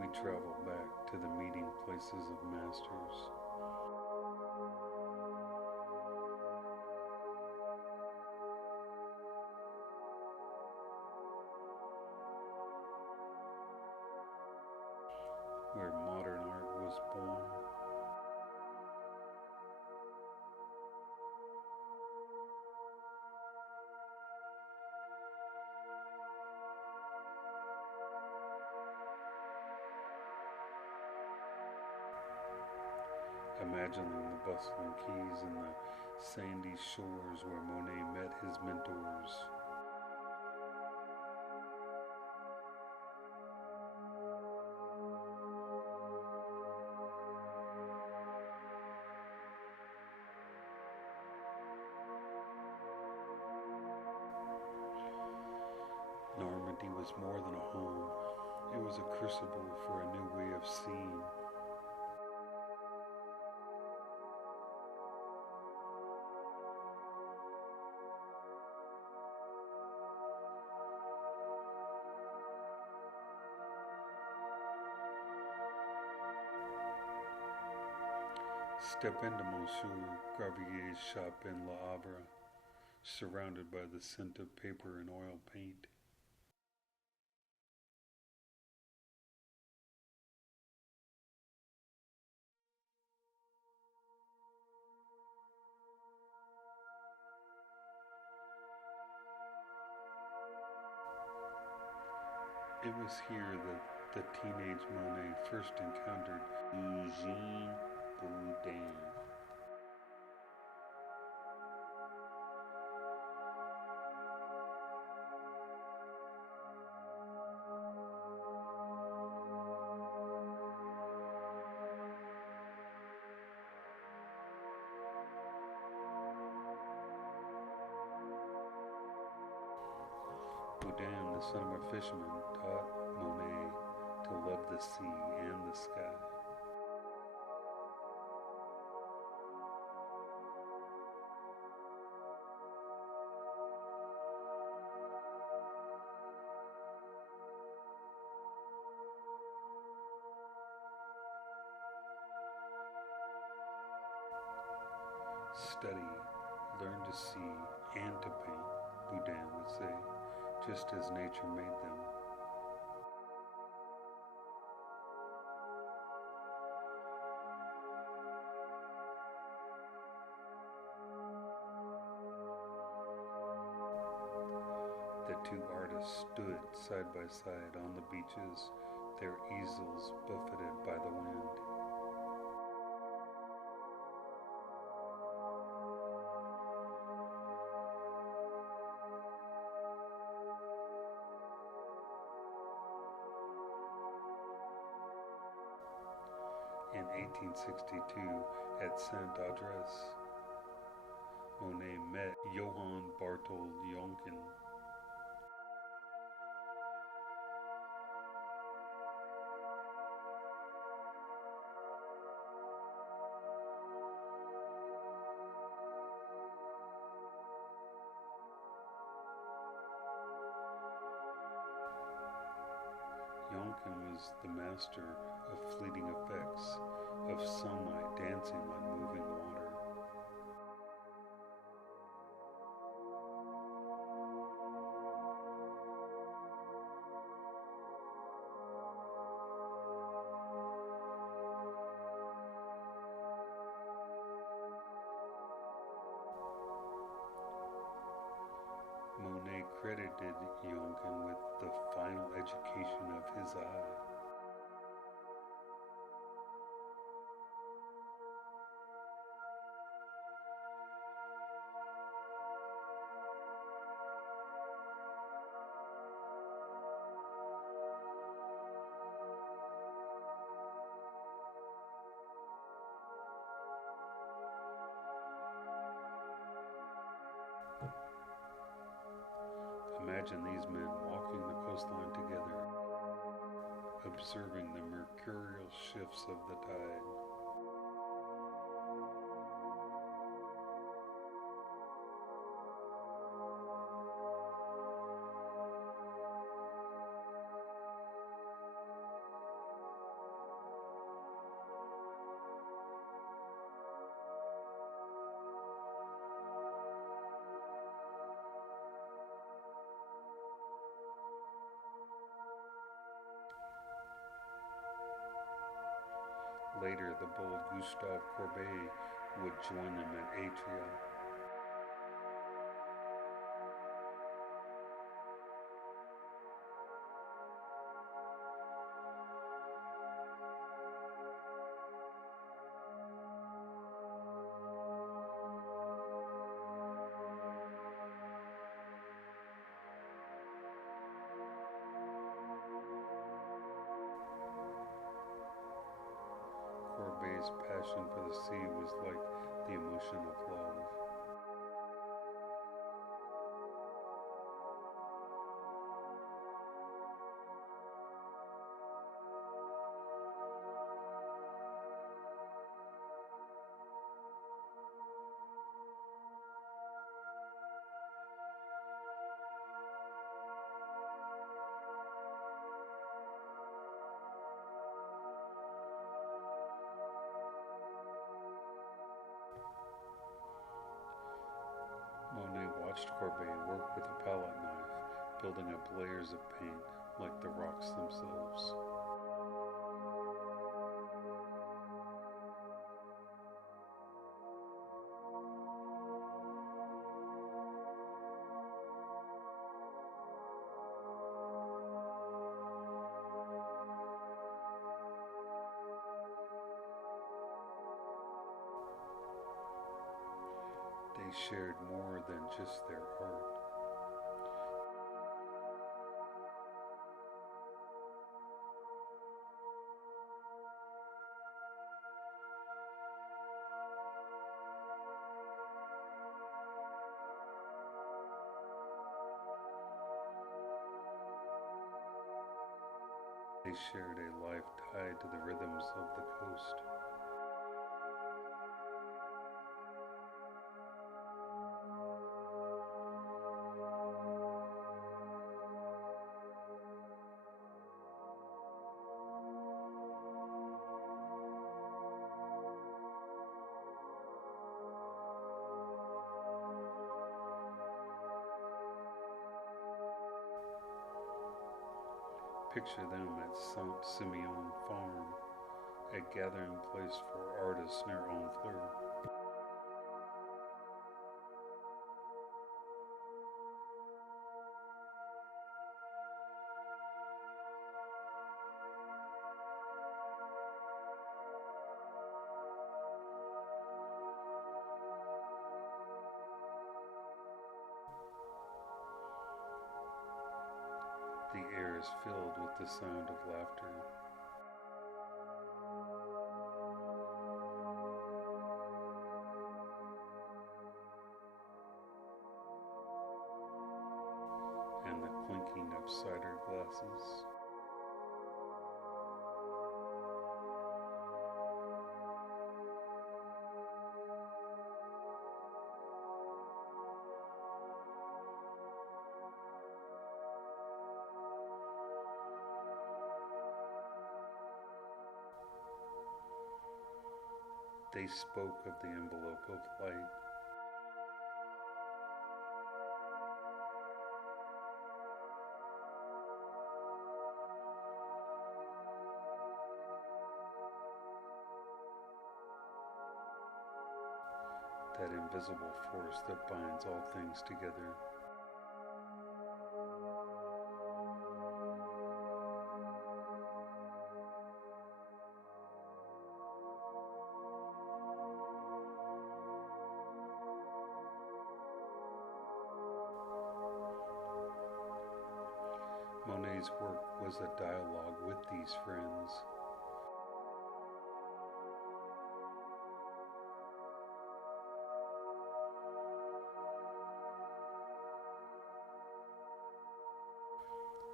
We travel back to the meeting places of masters. Where modern art was born. Imagining the bustling quays and the sandy shores where Monet met his mentors. was more than a home. It was a crucible for a new way of seeing. Step into Monsieur Gravier's shop in Le Havre, surrounded by the scent of paper and oil paint. It was here that the teenage Monet first encountered Eugene Boudin. Boudin, the son of a fisherman, taught Monet to love the sea and the sky. Study, learn to see and to paint, Boudin would say, just as nature made them. The two artists stood side by side on the beaches, their easels buffeted by the wind. In 1862, at Saint Adresse, Monet met Johann Barthold Jonken. Jonken was the master of fleeting effects, of sunlight dancing on moving water. Monet credited Jonken with the final education of his eye. Imagine these men walking the coastline together, observing the mercurial shifts of the tide. Later, the bold Gustave Courbet would join them at Étretat. Courbet's passion for the sea was like the emotion of love. larvae work with a palette knife, building up layers of paint like the rocks themselves. They shared more than just their art. They shared a life tied to the rhythms of the coast. Picture them at Saint-Simeon Farm, a gathering place for artists near Honfleur. The air is filled with the sound of laughter. And the clinking of cider glasses. They spoke of the envelope of light. That invisible force that binds all things together. Monet's work was a dialogue with these friends.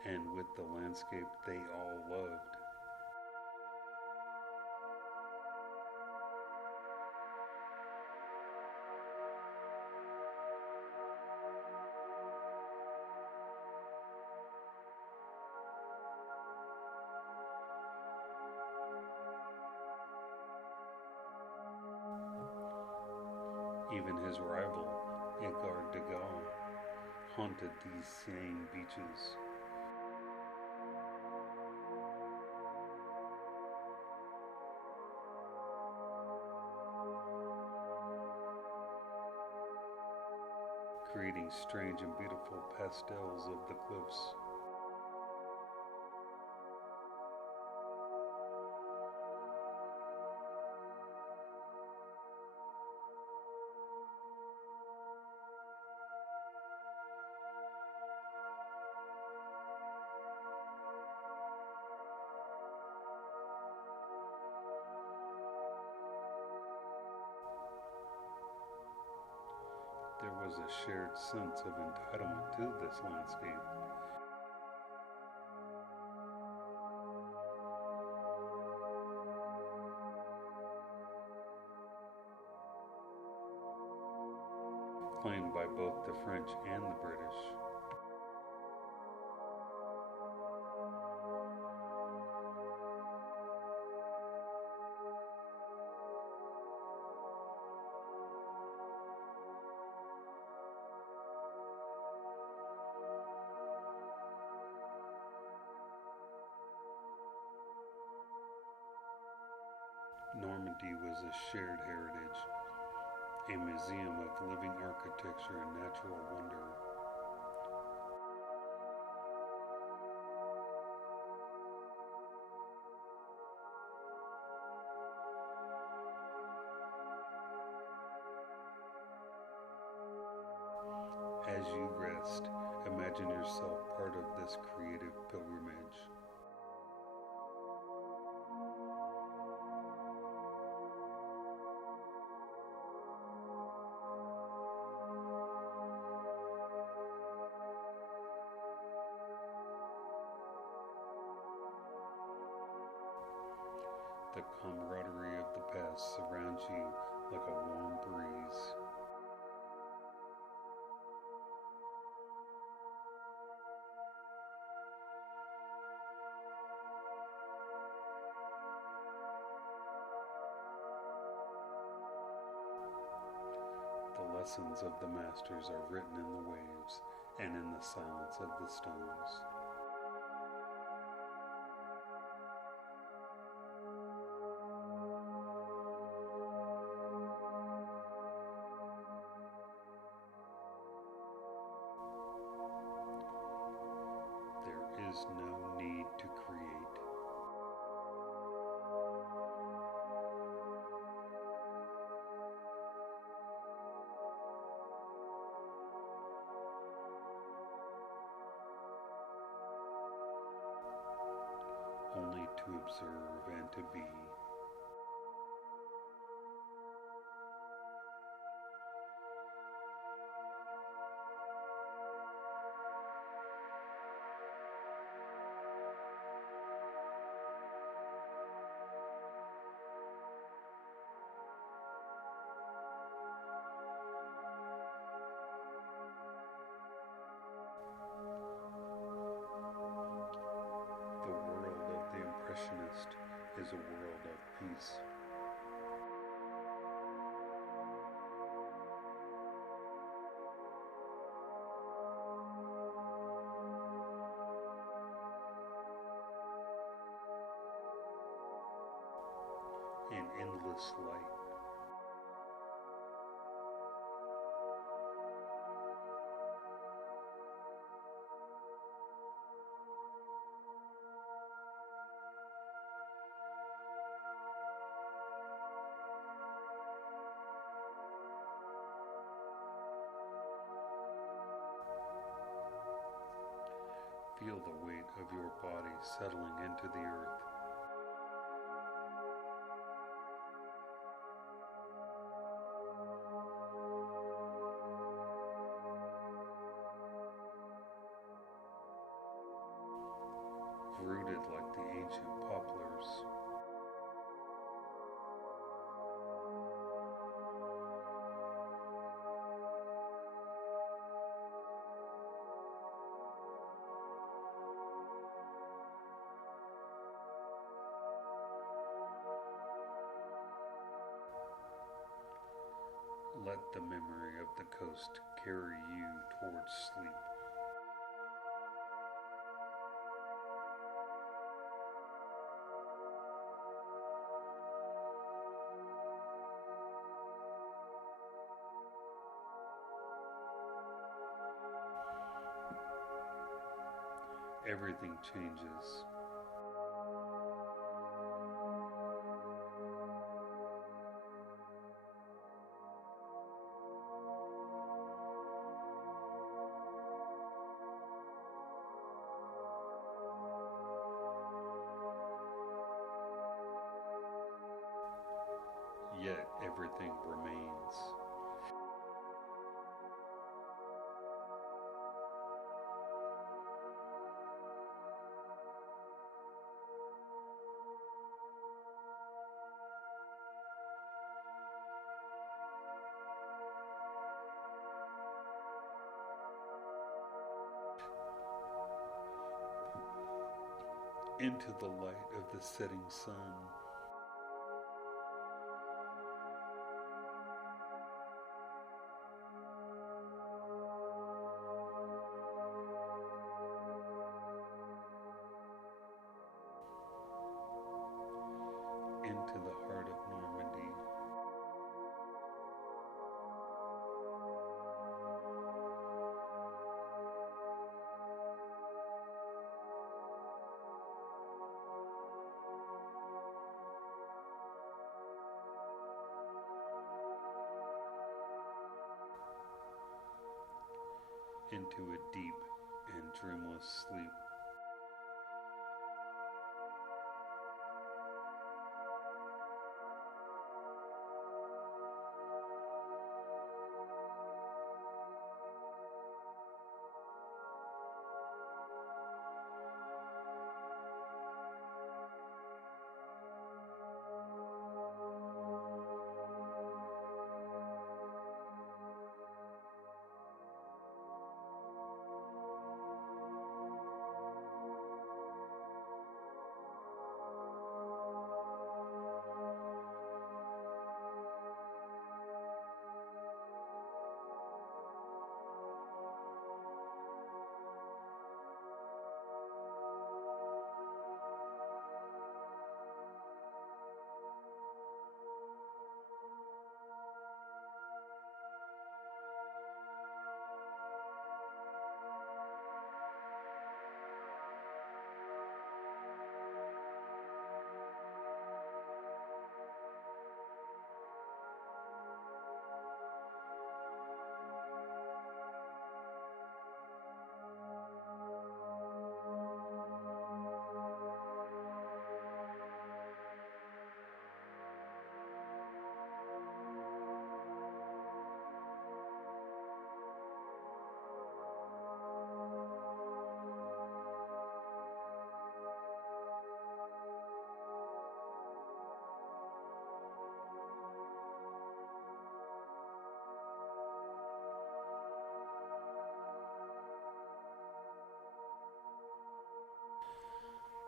And with the landscape they all loved. Even his rival, Edgar Degas, haunted these Seine beaches. Creating strange and beautiful pastels of the cliffs. There was a shared sense of entitlement to this landscape. Claimed by both the French and the British. Normandy was a shared heritage, a museum of living architecture and natural wonder. As you rest, imagine yourself part of this creative pilgrimage. The camaraderie of the past surrounds you like a warm breeze. The lessons of the masters are written in the waves and in the silence of the stones. There is no need to create. Only to observe and to be. The world of the Impressionist is a world of peace. An endless light. Feel the weight of your body settling into the earth. Rooted like the ancient poplars. Let the memory of the coast carry you towards sleep. Everything changes. Yet everything remains. Into the light of the setting sun. Into the heart of into a deep and dreamless sleep.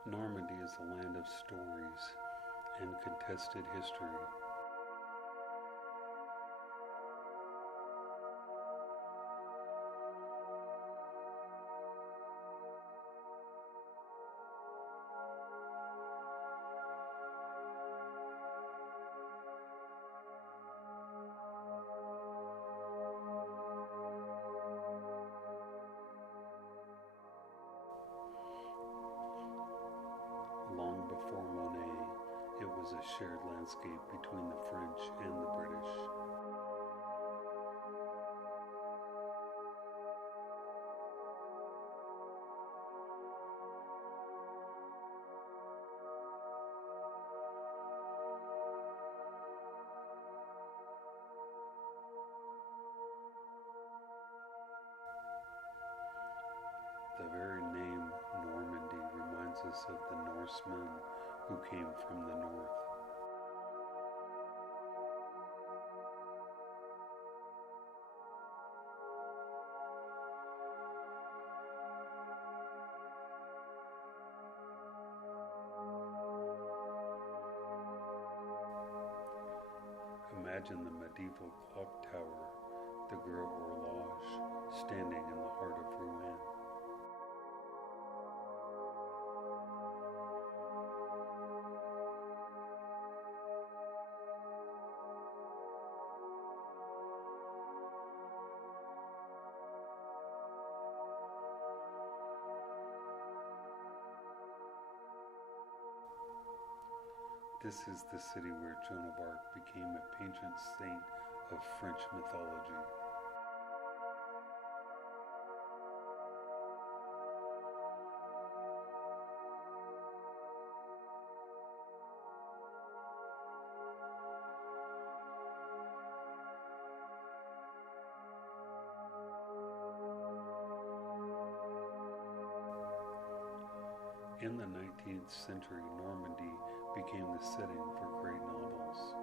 Normandy is a land of stories and contested history. Long before Monet, it was a shared landscape between the French and the British. The very name Normandy reminds us of the Norsemen who came from the north. Imagine the medieval clock tower, the Grand Horloge, standing in the heart of Rouen. This is the city where Joan of Arc became a patron saint of French mythology. In the 19th century, Normandy became the setting for great novels.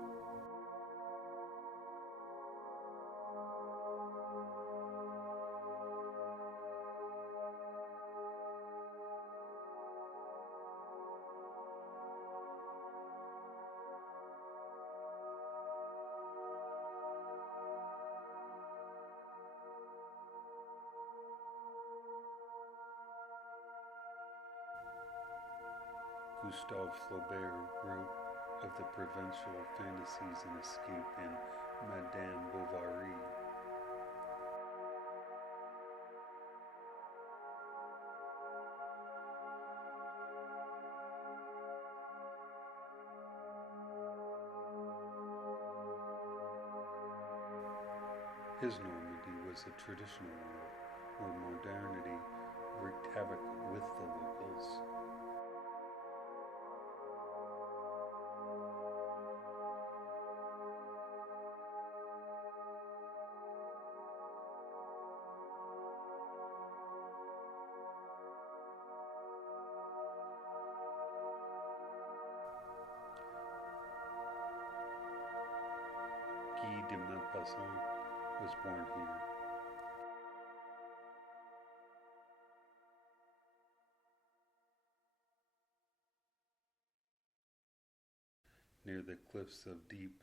Gustave Flaubert wrote of the provincial fantasies and escape in Madame Bovary. His Normandy was a traditional one, where modernity wreaked havoc with the locals. Guy de Maupassant was born here. Near the cliffs of Deep.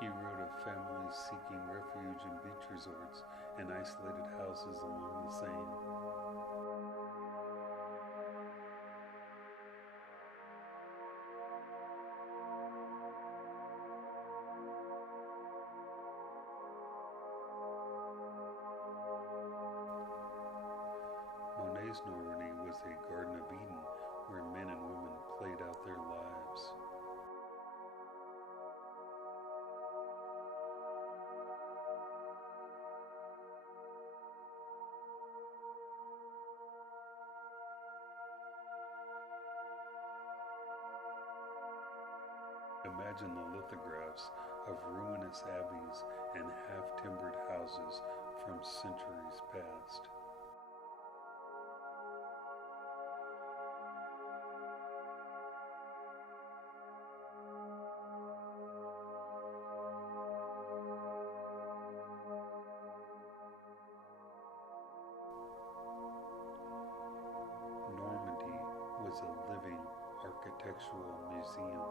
He wrote of families seeking refuge in beach resorts and isolated houses along the Seine. Monet's Normandy was a Garden of Eden where men and women played out their lives. Imagine the lithographs of ruinous abbeys and half-timbered houses from centuries past. Normandy was a living architectural museum,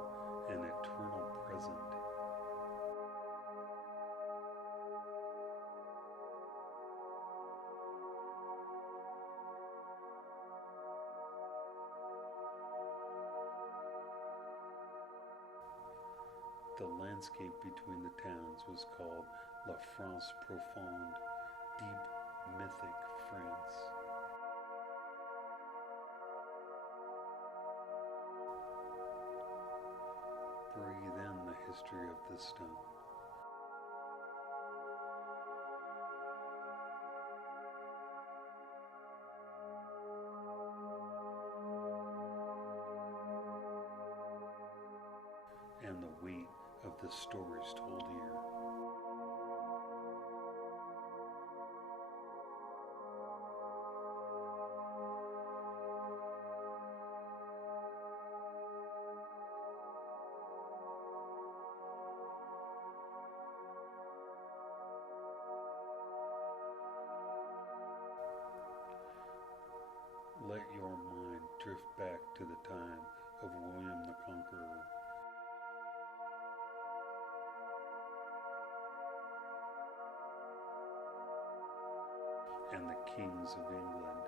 an eternal present. The landscape between the towns was called La France Profonde, deep mythic France. Breathe in the history of this stone. And the weight of the stories told here. Let your mind drift back to the time of William the Conqueror. And the kings of England.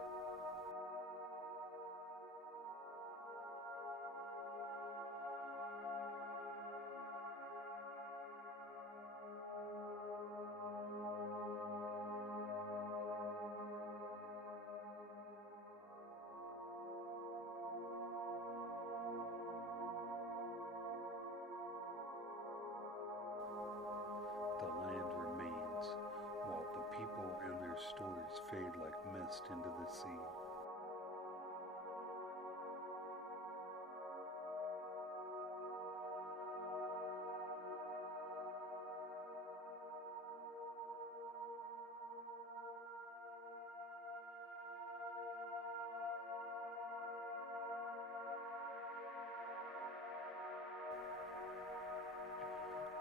The land remains, while the people and their stories fade like mist into the sea.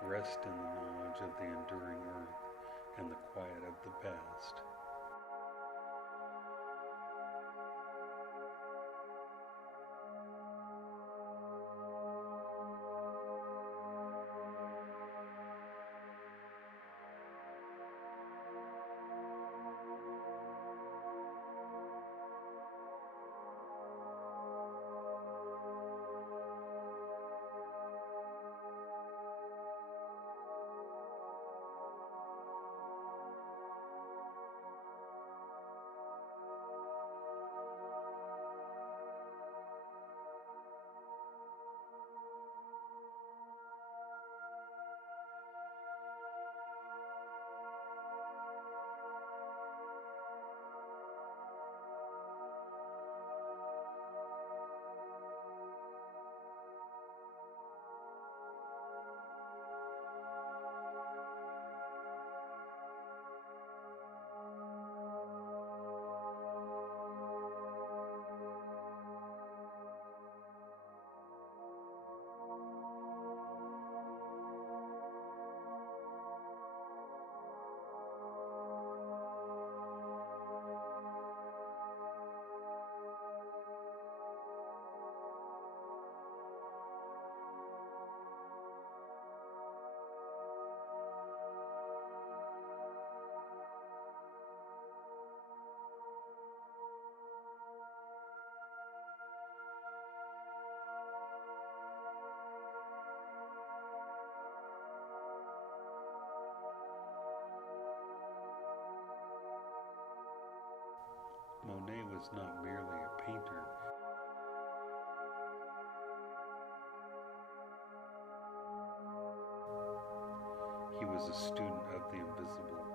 Rest in the knowledge of the enduring earth and the quiet of the past. Monet was not merely a painter. He was a student of the invisible.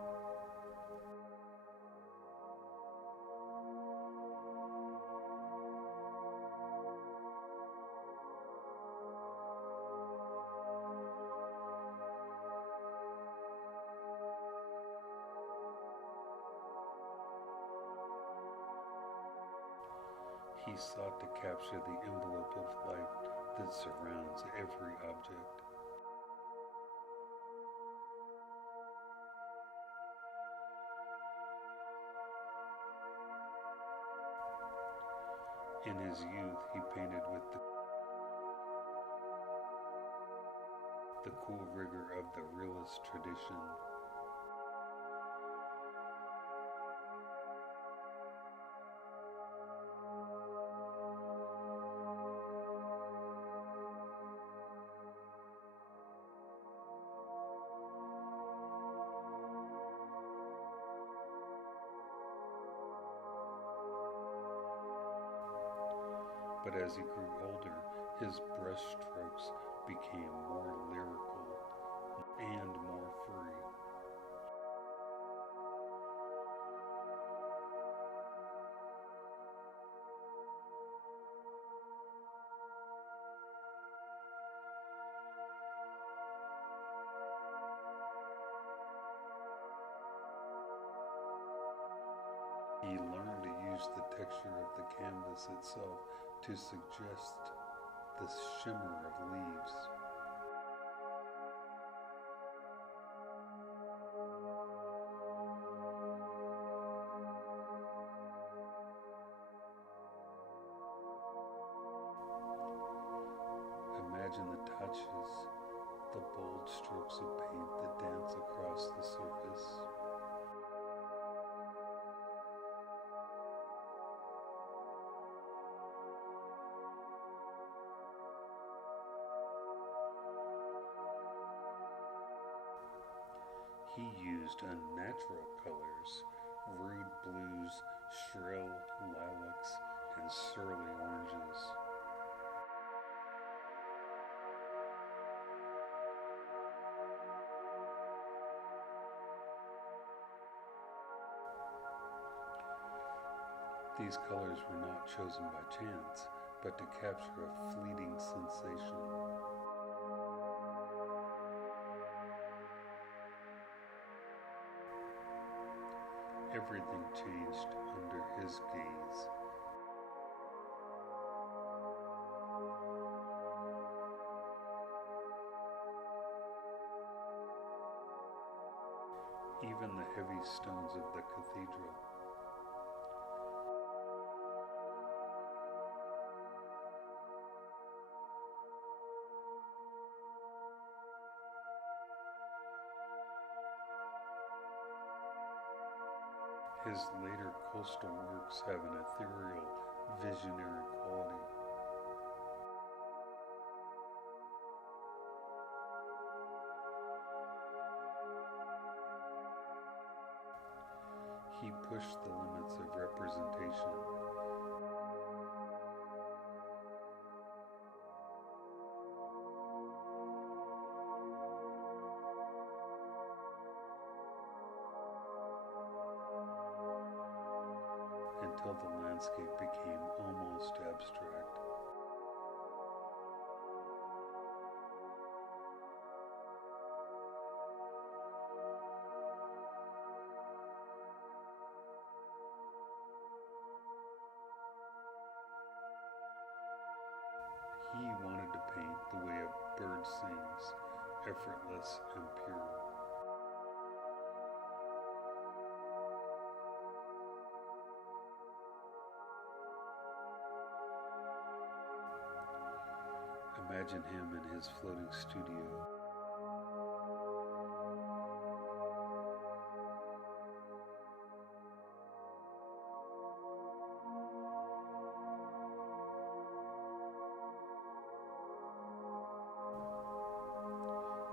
He sought to capture the envelope of life that surrounds every object. In his youth, he painted with the cool rigor of the realist tradition. But as he grew older, his brushstrokes became more lyrical and more free. He learned to use the texture of the canvas itself to suggest the shimmer of leaves. Imagine the touches, the bold strokes of paint that dance across the surface. He used unnatural colors, rude blues, shrill lilacs, and surly oranges. These colors were not chosen by chance, but to capture a fleeting sensation. Everything changed under his gaze. Even the heavy stones of the cathedral. His later coastal works have an ethereal, visionary quality. He pushed the limits of representation. Until the landscape became almost abstract. He wanted to paint the way a bird sings, effortless and pure. Imagine him in his floating studio.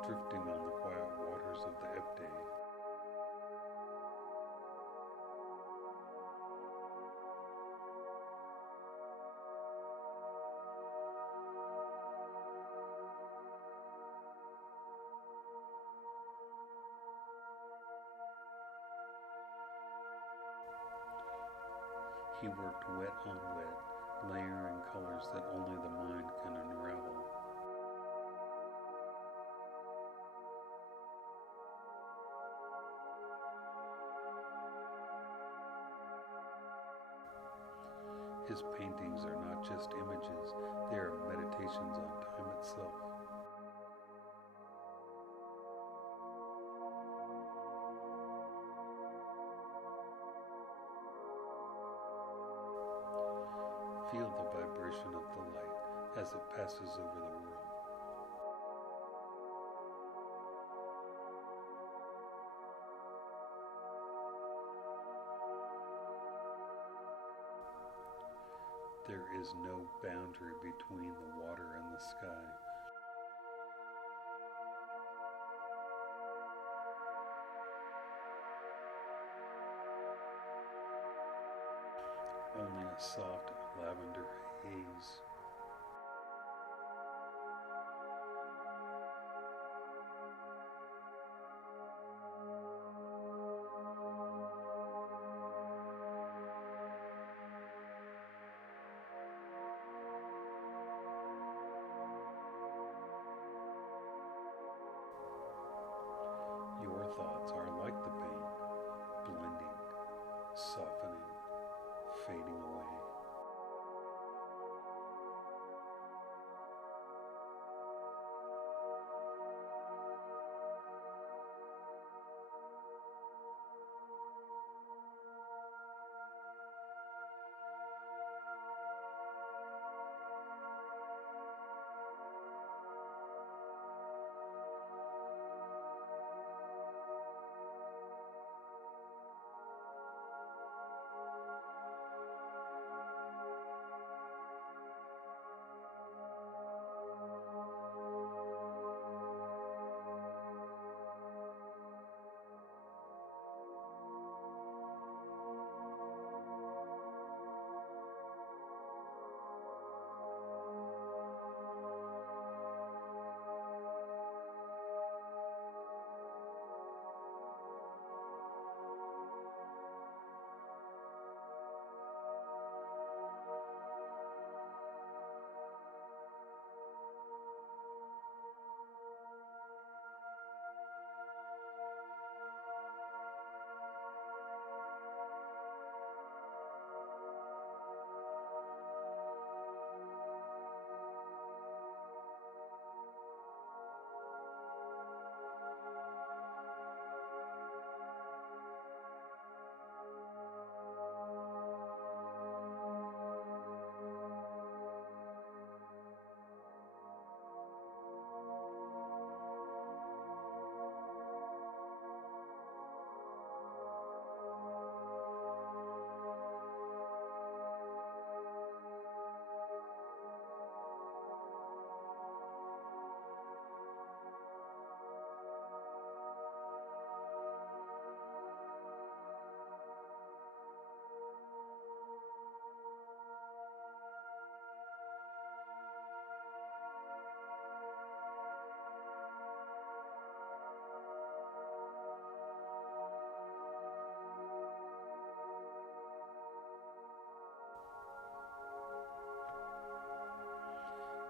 Drifting on the quiet waters of the Étretat. He worked wet on wet, layering colors that only the mind can unravel. His paintings are not just images, they are meditations on time itself. Feel the vibration of the light as it passes over the world. There is no boundary between the water and the sky. Only a soft lavender haze. Your thoughts are like the paint, blending, softening, fading away.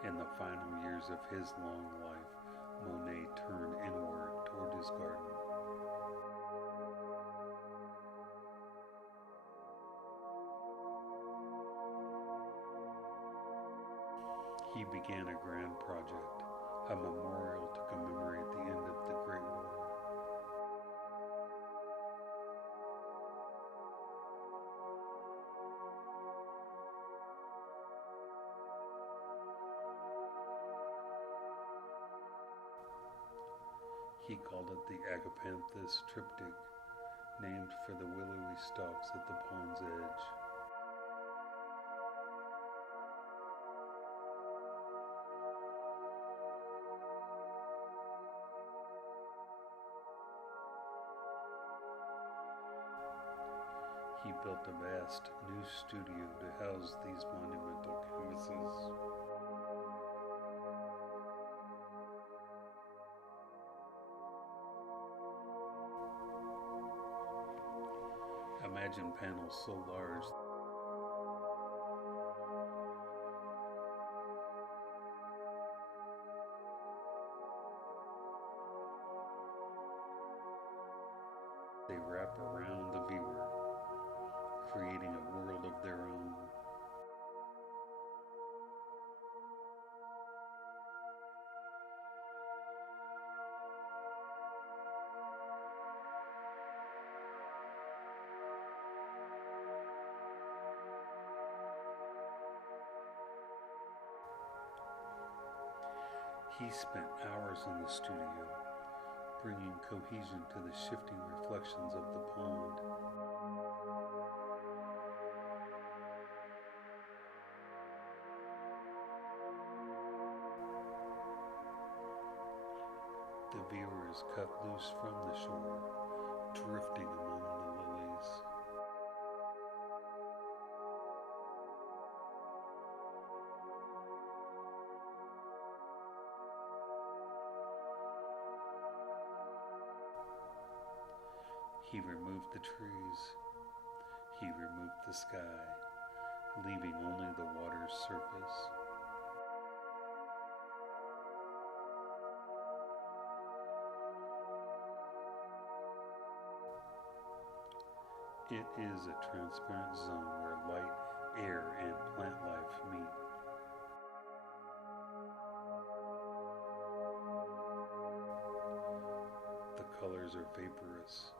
In the final years of his long life, Monet turned inward toward his garden. He began a grand project, a memorial to commemorate the end of the Great War. He called it the Agapanthus triptych, named for the willowy stalks at the pond's edge. He built a vast new studio to house these monumental canvases. Imagine panels so large They wrap around the viewer, creating a world of their own. He spent hours in the studio, bringing cohesion to the shifting reflections of the pond. The viewer is cut loose from the shore, drifting among the lilies. He removed the trees. He removed the sky, leaving only the water's surface. It is a transparent zone where light, air, and plant life meet. The colors are vaporous.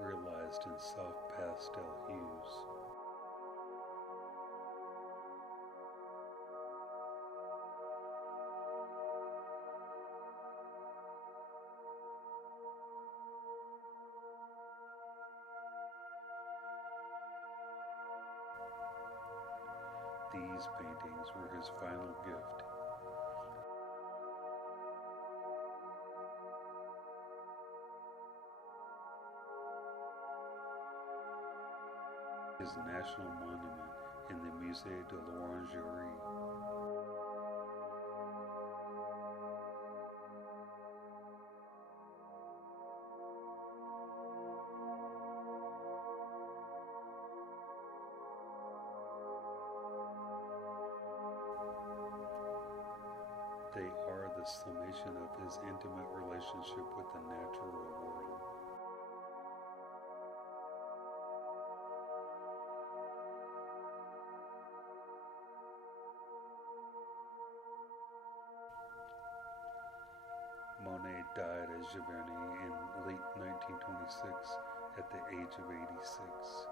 Realized in soft pastel hues. These paintings were his final gift. His national monument in the Musée de l'Orangerie. They are the summation of his intimate relationship with the natural world. Monet died at Giverny in late 1926 at the age of 86.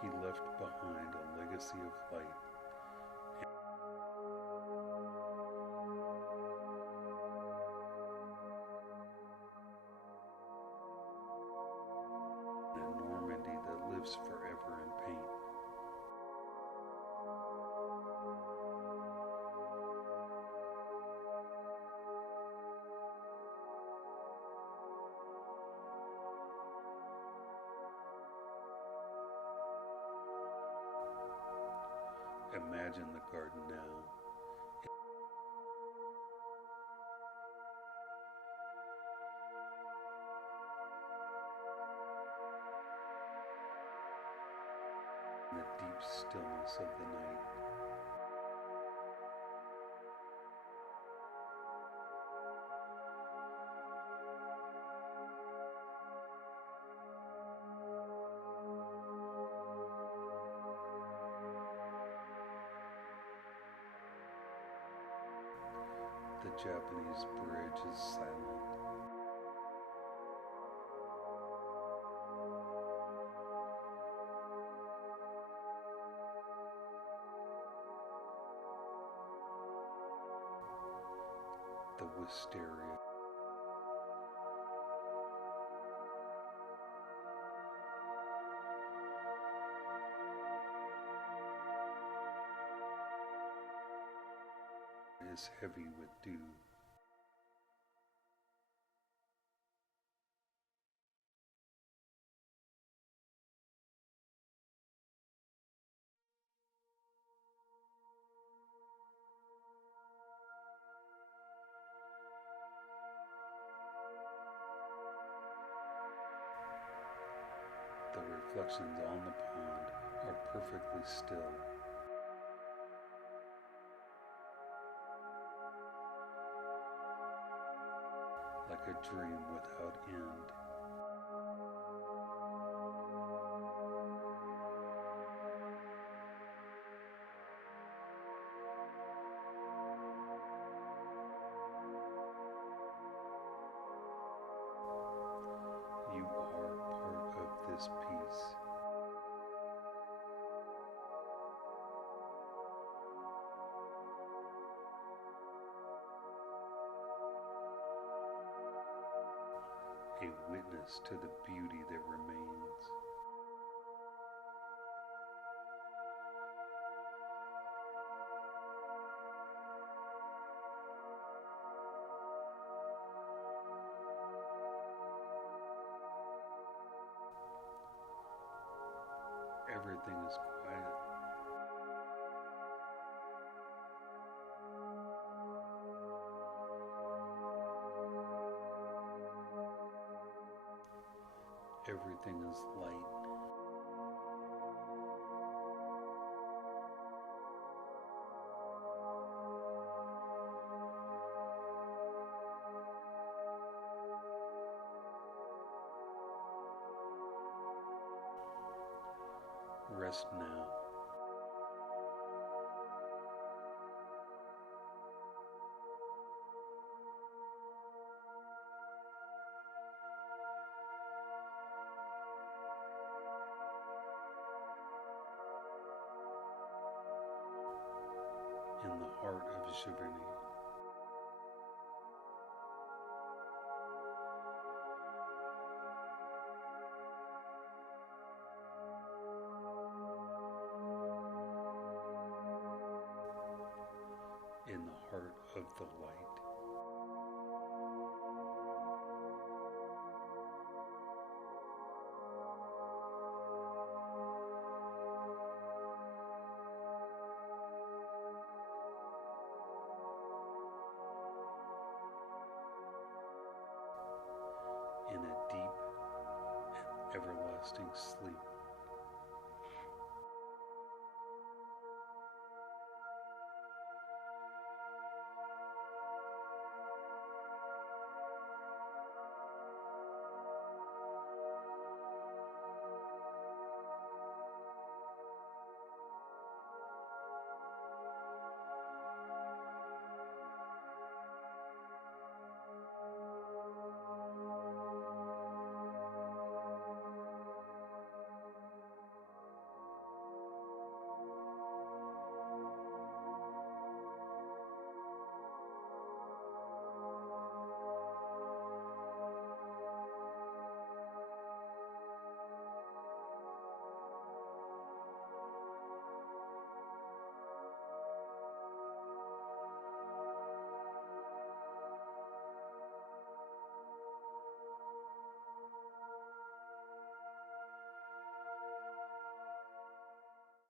He left behind a legacy of light and a Normandy that lives forever in paint. Imagine the garden now. In the deep stillness of the night. The Japanese bridge is silent. The wisteria. Is heavy with dew. reflections on the pond are perfectly still. Like a dream without end. You are part of this piece. A witness to the beauty that remains. Everything is quiet. Everything is light. Rest now. In the heart of Giverny. In the heart of the light. In a deep and everlasting sleep.